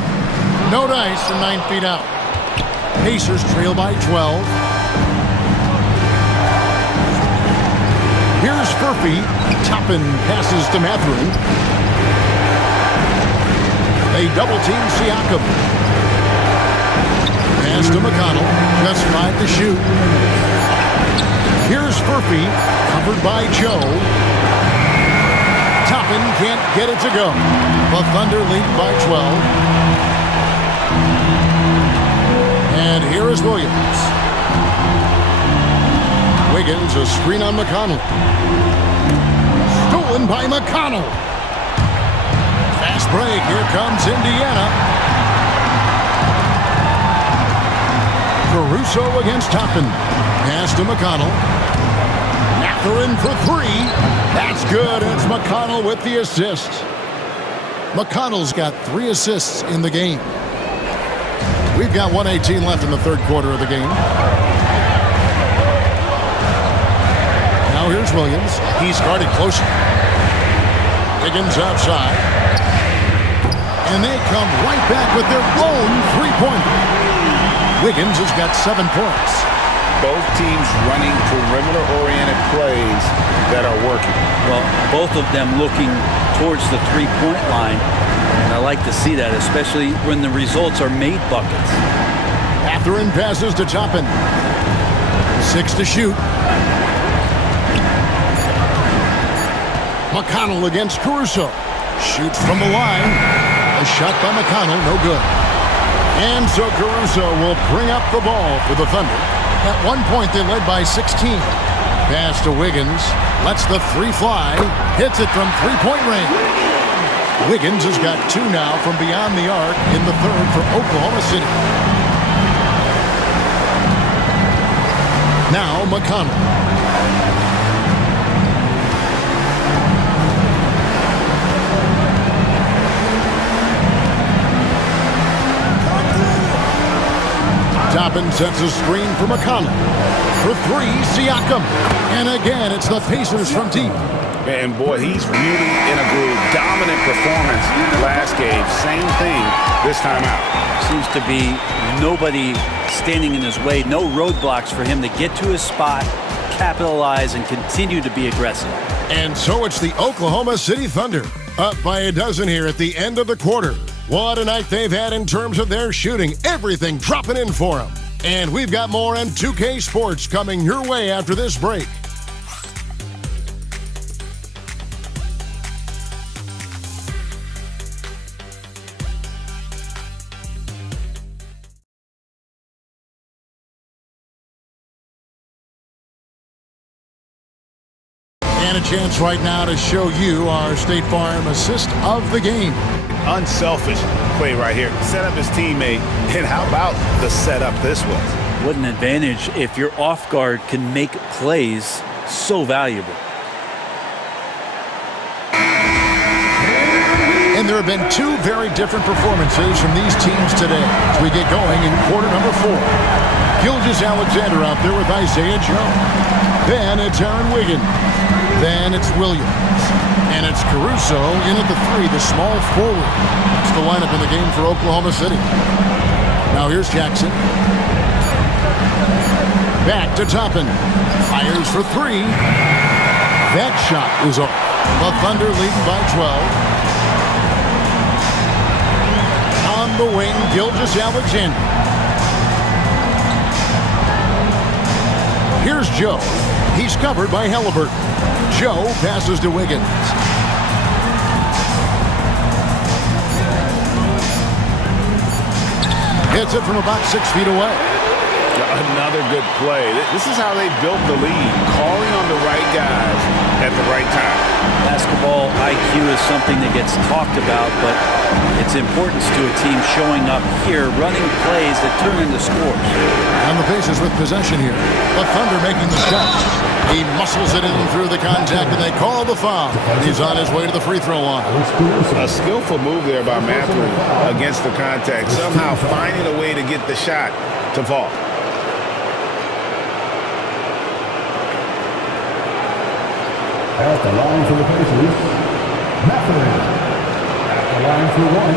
No dice from 9 feet out. Pacers trail by 12. Here's Furphy. Toppin passes to Mathurin. They double-team Siakam. Pass to McConnell. Just 5 to shoot. Here's Furphy. Covered by Joe. Toppin can't get it to go. The Thunder lead by 12. And here is Williams. Wiggins, a screen on McConnell. Stolen by McConnell. Fast break. Here comes Indiana. Caruso against Toppin. Pass to McConnell. Mathurin for 3. That's good. It's McConnell with the assist. McConnell's got 3 assists in the game. We've got 1:18 left in the third quarter of the game. Now here's Williams. He's guarded closer. Wiggins outside. And they come right back with their own three-pointer. Wiggins has got 7 points. Both teams running perimeter-oriented plays that are working. Well, both of them looking towards the three-point line. And I like to see that, especially when the results are made buckets. Mathurin passes to Toppin. 6 to shoot. McConnell against Caruso. Shoots from the line. A shot by McConnell, no good. And so Caruso will bring up the ball for the Thunder. At one point, they led by 16. Pass to Wiggins. Lets the 3 fly. Hits it from three-point range. Wiggins has got 2 now from beyond the arc in the third for Oklahoma City. Now McConnell. Toppin sets a screen for McConnell. For 3, Siakam. And again, it's the Pacers from deep. And boy, he's really in a groove. Dominant performance last game. Same thing this time out. Seems to be nobody standing in his way. No roadblocks for him to get to his spot, capitalize, and continue to be aggressive. And so it's the Oklahoma City Thunder. Up by a dozen here at the end of the quarter. What a night they've had in terms of their shooting. Everything dropping in for them. And we've got more on 2K Sports coming your way after this break. And a chance right now to show you our State Farm assist of the game. Unselfish play right here. Set up his teammate. And how about the setup this was? What an advantage if your off guard can make plays so valuable. And there have been 2 very different performances from these teams today as we get going in quarter number 4. Gilgeous-Alexander out there with Isaiah Joe. Then it's Aaron Wiggins. Then it's Williams. And it's Caruso in at the 3, the small forward. That's the lineup in the game for Oklahoma City. Now here's Jackson. Back to Toppin. Fires for 3. That shot is off. The Thunder lead by 12. On the wing, Gilgeous-Alexander. Here's Joe. He's covered by Halliburton. Joe passes to Wiggins. Hits it from about 6 feet away. Another good play. This is how they built the lead. Calling on the right guys at the right time. Basketball IQ is something that gets talked about, but its importance to a team showing up here, running plays that turn into scores. And the Pacers with possession here. The Thunder making the shot. He muscles it in through the contact, and they call the foul. He's on his way to the free throw line. A skillful move there by Mathurin against the contact. Somehow finding a way to get the shot to fall. At the line for the Pacers, Mathurin. At the line for one.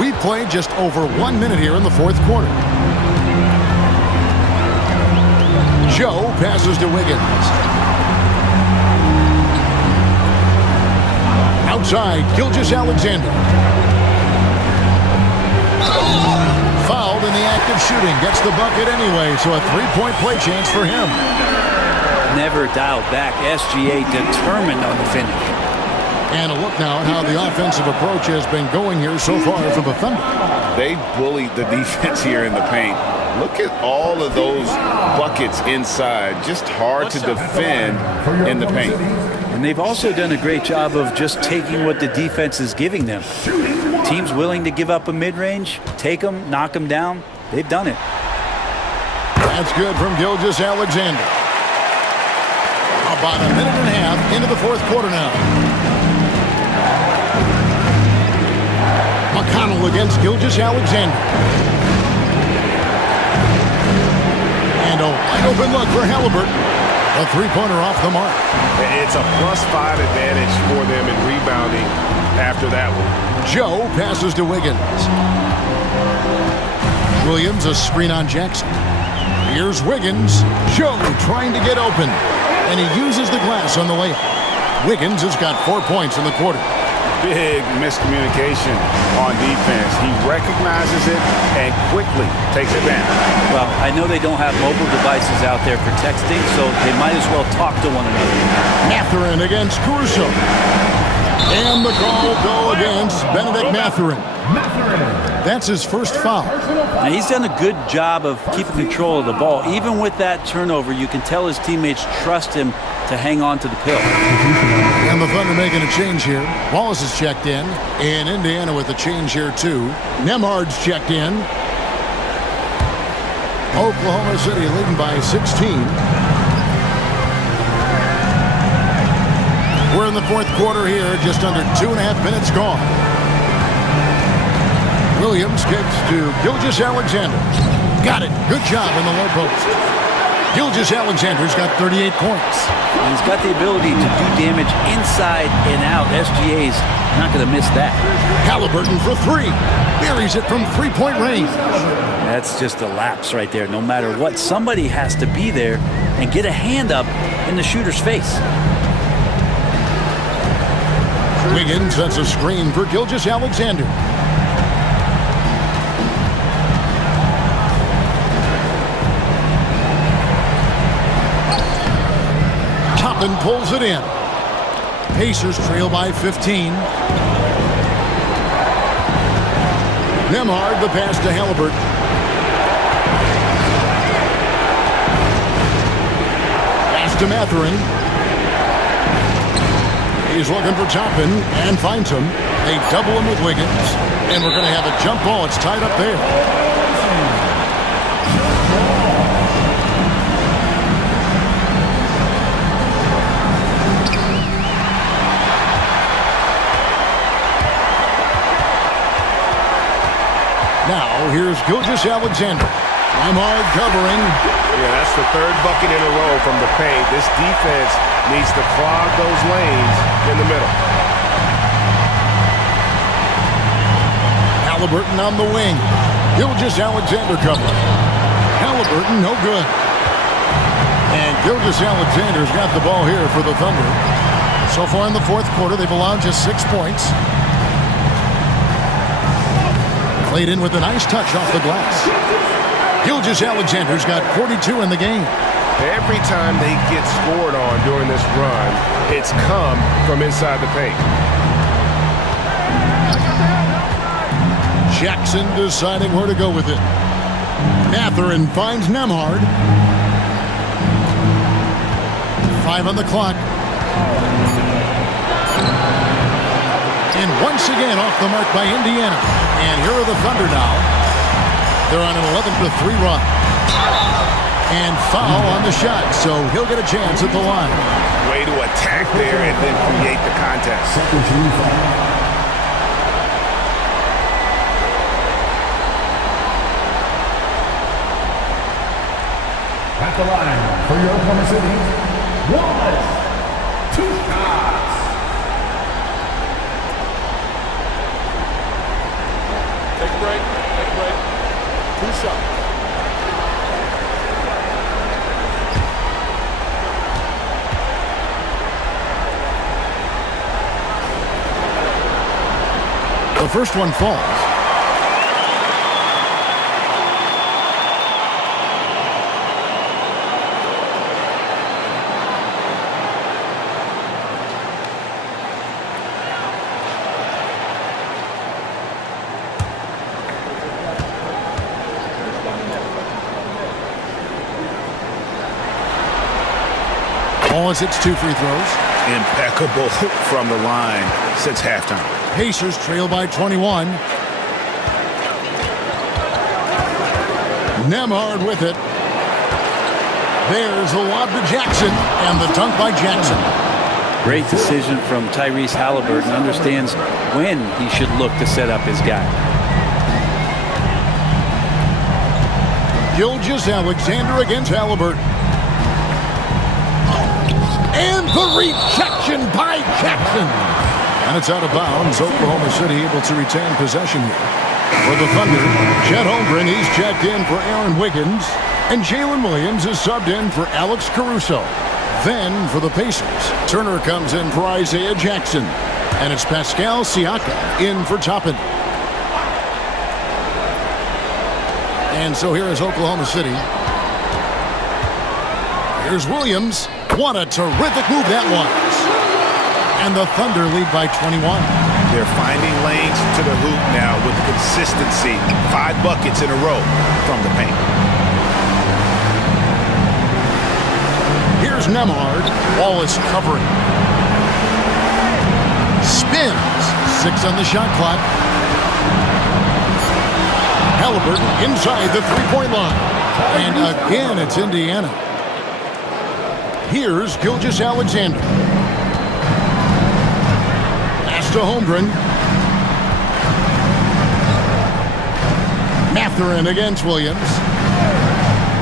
We've played just over 1 minute here in the fourth quarter. Joe passes to Wiggins. Outside, Gilgeous-Alexander. Fouled in the act of shooting. Gets the bucket anyway, so a three-point play chance for him. Never dialed back. SGA determined on the finish. And a look now at how the offensive approach has been going here so far for the Thunder. They bullied the defense here in the paint. Look at all of those buckets inside. Just hard to defend in the paint. And they've also done a great job of just taking what the defense is giving them. Teams willing to give up a mid-range, take them, knock them down. They've done it. That's good from Gilgeous-Alexander. About a minute and a half into the fourth quarter now. McConnell against Gilgeous-Alexander. And a wide open look for Halliburton. A three-pointer off the mark. It's a +5 advantage for them in rebounding after that one. Joe passes to Wiggins. Williams a screen on Jackson. Here's Wiggins. Joe trying to get open. And he uses the glass on the layup. Wiggins has got 4 points in the quarter. Big miscommunication on defense. He recognizes it and quickly takes it down. Well, I know they don't have mobile devices out there for texting, so they might as well talk to one another. Mathurin against Caruso. And the call will go against Benedict Mathurin. That's his first foul. Now, he's done a good job of keeping control of the ball. Even with that turnover, you can tell his teammates trust him to hang on to the pill. And the Thunder making a change here. Wallace is checked in. And Indiana with a change here too. Nemhard's checked in. Oklahoma City leading by 16. We're in the fourth quarter here. Just under 2.5 minutes gone. Williams kicks to Gilgeous-Alexander. Got it. Good job in the low post. Gilgeous-Alexander's got 38 points. He's got the ability to do damage inside and out. SGA's not going to miss that. Halliburton for three. Buries it from three-point range. That's just a lapse right there. No matter what, somebody has to be there and get a hand up in the shooter's face. Wiggins sets a screen for Gilgeous-Alexander. Toppin pulls it in. Pacers trail by 15. Nemhard the pass to Halliburton. Pass to Mathurin. He's looking for Toppin and finds him. They double him with Wiggins. And we're going to have a jump ball. It's tied up there. Now, here's Gilgeous-Alexander. Nemhard covering. Yeah, that's the third bucket in a row from the paint. This defense needs to clog those lanes in the middle. Halliburton on the wing. Gilgeous-Alexander covering. Halliburton, no good. And Gilgeous-Alexander's got the ball here for the Thunder. So far in the fourth quarter, they've allowed just 6 points. Played in with a nice touch off the glass. Gilgeous-Alexander's got 42 in the game. Every time they get scored on during this run, it's come from inside the paint. Jackson deciding where to go with it. Mathurin finds Nemhard. 5 on the clock. And once again off the mark by Indiana. And here are the Thunder now. They're on an 11-3 run. And foul on the shot, so he'll get a chance at the line. way to attack there and then create the contest. At the line for your Oklahoma City, Wallace, 2 shots. Take a break. 2 shots. The first one falls. Wallace hits 2 free throws. Impeccable from the line since halftime. Pacers trail by 21. Nembhard with it. There's a lob to Jackson, and the dunk by Jackson. Great decision from Tyrese Halliburton. Understands when he should look to set up his guy. Gilgeous-Alexander against Halliburton. And the rejection by Jackson. And it's out of bounds. Oklahoma City able to retain possession here. For the Thunder, Chet Holmgren, he's checked in for Aaron Wiggins. And Jalen Williams is subbed in for Alex Caruso. Then for the Pacers, Turner comes in for Isaiah Jackson. And it's Pascal Siakam in for Toppin. And so here is Oklahoma City. Here's Williams. What a terrific move that was. And the Thunder lead by 21. They're finding lanes to the hoop now with consistency. 5 buckets in a row from the paint. Here's Nembhard. Wallace covering. Spins. 6 on the shot clock. Halliburton inside the three-point line. And again, it's Indiana. Here's Gilgeous-Alexander. Pass to Holmgren. Mathurin against Williams.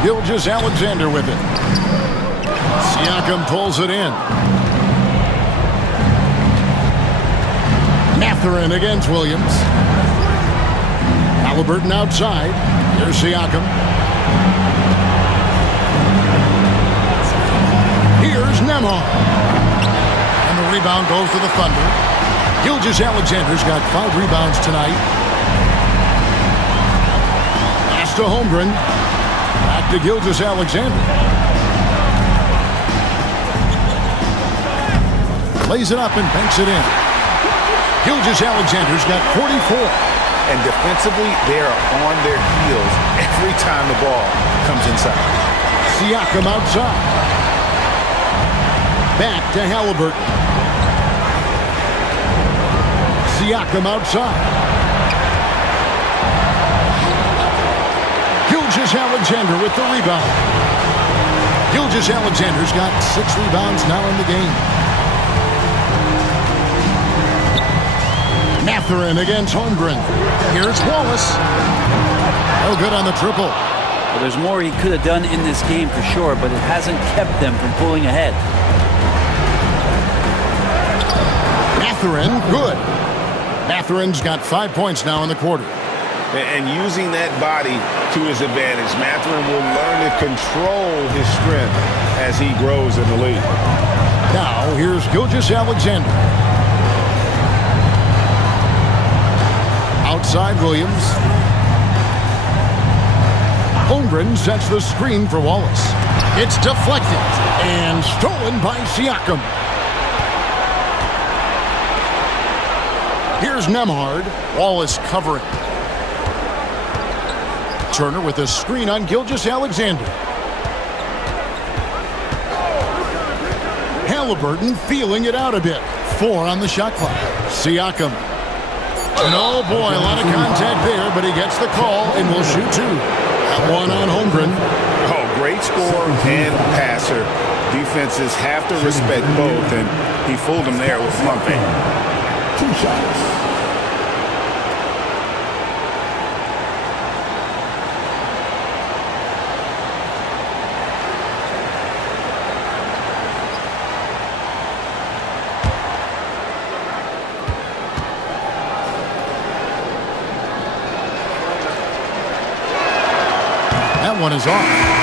Gilgeous-Alexander with it. Siakam pulls it in. Mathurin against Williams. Halliburton outside. Here's Siakam. Here's Nembhard. And the rebound goes to the Thunder. Gilgeous-Alexander's got 5 rebounds tonight. Pass to Holmgren. Back to Gilgeous-Alexander. Plays it up and banks it in. Gilgeous-Alexander's got 44. And defensively, they are on their heels every time the ball comes inside. Siakam outside. Back to Halliburton. Siakam outside. Gilgeous-Alexander with the rebound. Gilgeous-Alexander's got 6 rebounds now in the game. Mathurin against Holmgren. Here's Wallace. No good on the triple. Well, there's more he could have done in this game for sure, but it hasn't kept them from pulling ahead. Mathurin, good. Mathurin's got 5 points now in the quarter. And using that body to his advantage, Mathurin will learn to control his strength as he grows in the league. Now, here's Gilgeous-Alexander. Outside Williams. Holmgren sets the screen for Wallace. It's deflected and stolen by Siakam. Here's Nembhard. Wallace covering. Turner with a screen on Gilgeous-Alexander. Halliburton feeling it out a bit. 4 on the shot clock. Siakam. And oh boy, a lot of contact there, but he gets the call and will shoot 2. That one on Holmgren. Oh, great scorer and passer. Defenses have to respect both, and he fooled them there with one thing. 2 shots. That one is off.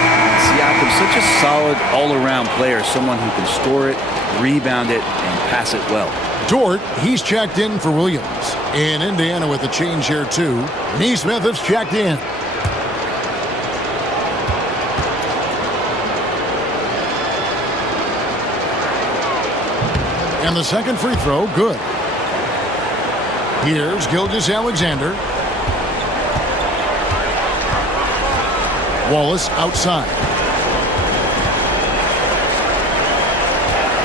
Siakam's such a solid all-around player, someone who can store it, rebound it, and pass it well. Dort, he's checked in for Williams. In Indiana with a change here, too. Neesmith is checked in. And the second free throw, good. Here's Gilgeous-Alexander. Wallace outside.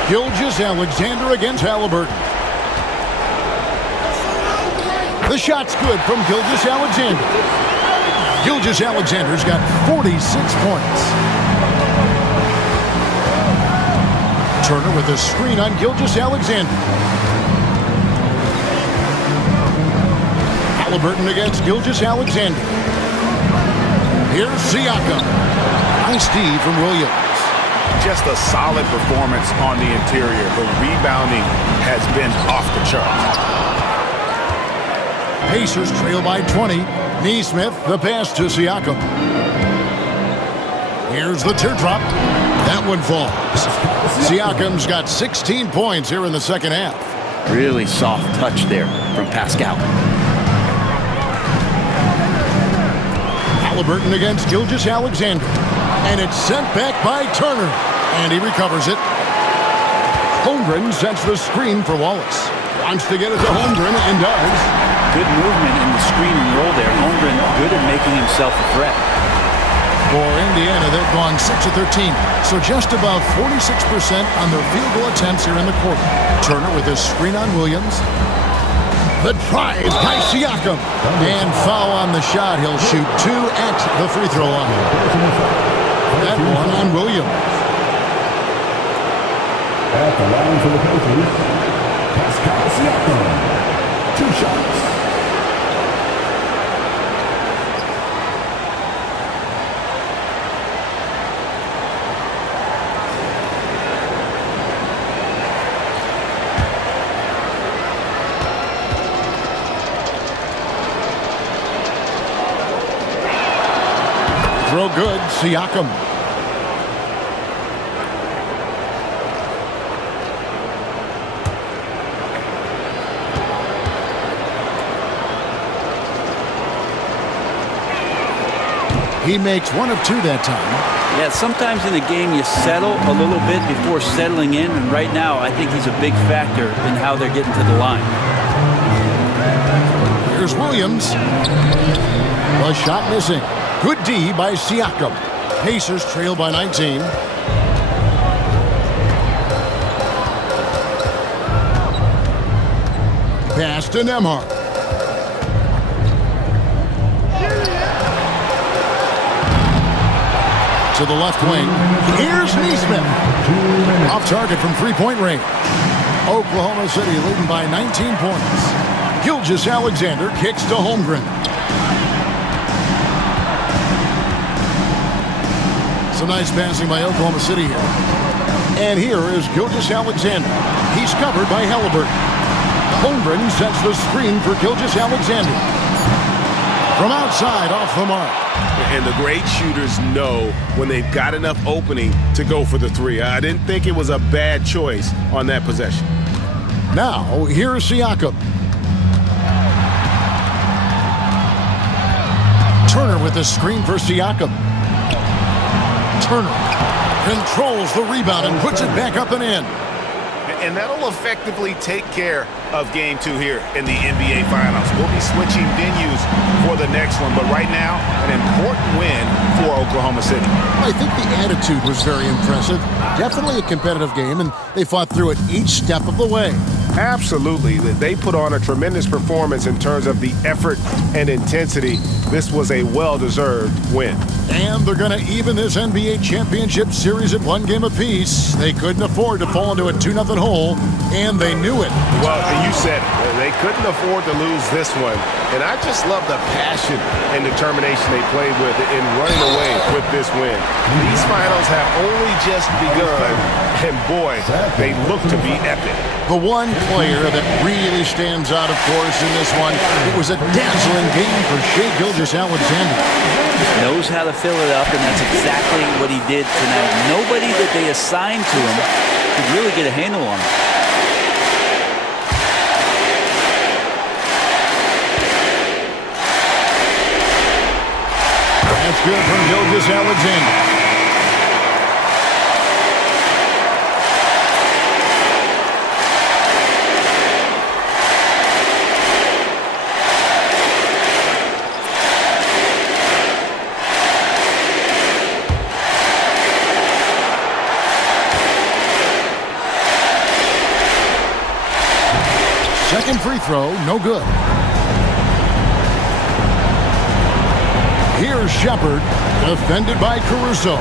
Gilgeous-Alexander against Halliburton. The shot's good from Gilgeous-Alexander. Gilgeous-Alexander's got 46 points. Turner with a screen on Gilgeous-Alexander. Halliburton against Gilgeous-Alexander. Here's Siakam. Nice D from Williams. Just a solid performance on the interior. The rebounding has been off the charts. Pacers trail by 20. Neesmith, the pass to Siakam. Here's the teardrop. That one falls. Siakam's got 16 points here in the second half. Really soft touch there from Pascal. Halliburton against Gilgeous-Alexander. And it's sent back by Turner. And he recovers it. Holmgren sets the screen for Wallace. Wants to get it to Holmgren and does. Good movement in the screen and roll there. Holmgren good at making himself a threat. For Indiana, they've gone 6 of 13. So just about 46% on their field goal attempts here in the quarter. Turner with his screen on Williams. The drive by Siakam. And foul on the shot. He'll shoot 2 at the free throw line. That one on Williams. At the line for the Pacers, Pascal Siakam. 2 shots. Throw good, Siakam. He makes 1 of 2 that time. Yeah, sometimes in a game you settle a little bit before settling in, and right now I think he's a big factor in how they're getting to the line. Here's Williams. The shot missing. Good D by Siakam. Pacers trail by 19. Pass to Nembhard. To the left wing. Here's Neesmith. Off target from three-point range. Oklahoma City leading by 19 points. Gilgeous-Alexander kicks to Holmgren. Some nice passing by Oklahoma City here. And here is Gilgeous-Alexander. He's covered by Halliburton. Holmgren sets the screen for Gilgeous-Alexander. From outside, off the mark. And the great shooters know when they've got enough opening to go for the three. I didn't think it was a bad choice on that possession. Now, here's Siakam. Turner with the screen for Siakam. Turner controls the rebound and puts it back up and in. And that'll effectively take care of Game 2 here in the NBA Finals. We'll be switching venues for the next one, but right now, an important win for Oklahoma City. I think the attitude was very impressive. Definitely a competitive game, and they fought through it each step of the way. Absolutely. They put on a tremendous performance in terms of the effort and intensity This was a well-deserved win. And they're going to even this NBA championship series at one game apiece. They couldn't afford to fall into a 2-0 hole, and they knew it. Well, you said it. They couldn't afford to lose this one. And I just love the passion and determination they played with in running away with this win. These finals have only just begun, and boy, they look to be epic. The one player that really stands out, of course, in this one, it was a dazzling game for Shai Gilgeous-Alexander. Knows how to fill it up, and that's exactly what he did tonight. Nobody that they assigned to him could really get a handle on him. That's good from Gilgeous-Alexander. Second free throw, no good. Here's Shepard, defended by Caruso.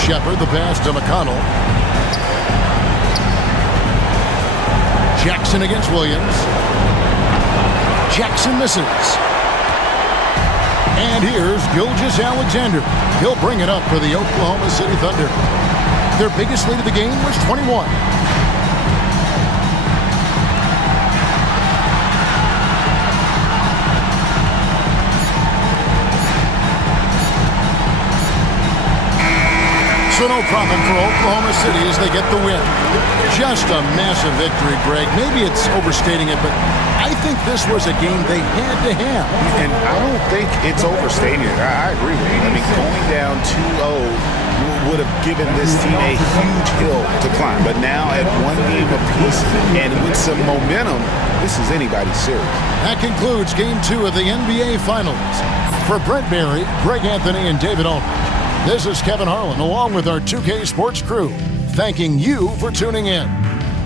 Shepard, the pass to McConnell. Jackson against Williams. Jackson misses. And here's Gilgeous-Alexander. He'll bring it up for the Oklahoma City Thunder. Their biggest lead of the game was 21. So no problem for Oklahoma City as they get the win. Just a massive victory, Greg. Maybe it's overstating it, but I think this was a game they had to have. And I don't think it's overstating it. I agree with you. I mean, going down 2-0 would have given this team a huge hill to climb. But now at one game apiece and with some momentum, this is anybody's series. That concludes Game 2 of the NBA Finals. For Brent Barry, Greg Anthony, and David Aldridge, this is Kevin Harlan, along with our 2K Sports crew, thanking you for tuning in.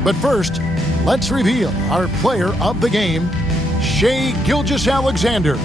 But first, let's reveal our player of the game, Shai Gilgeous-Alexander.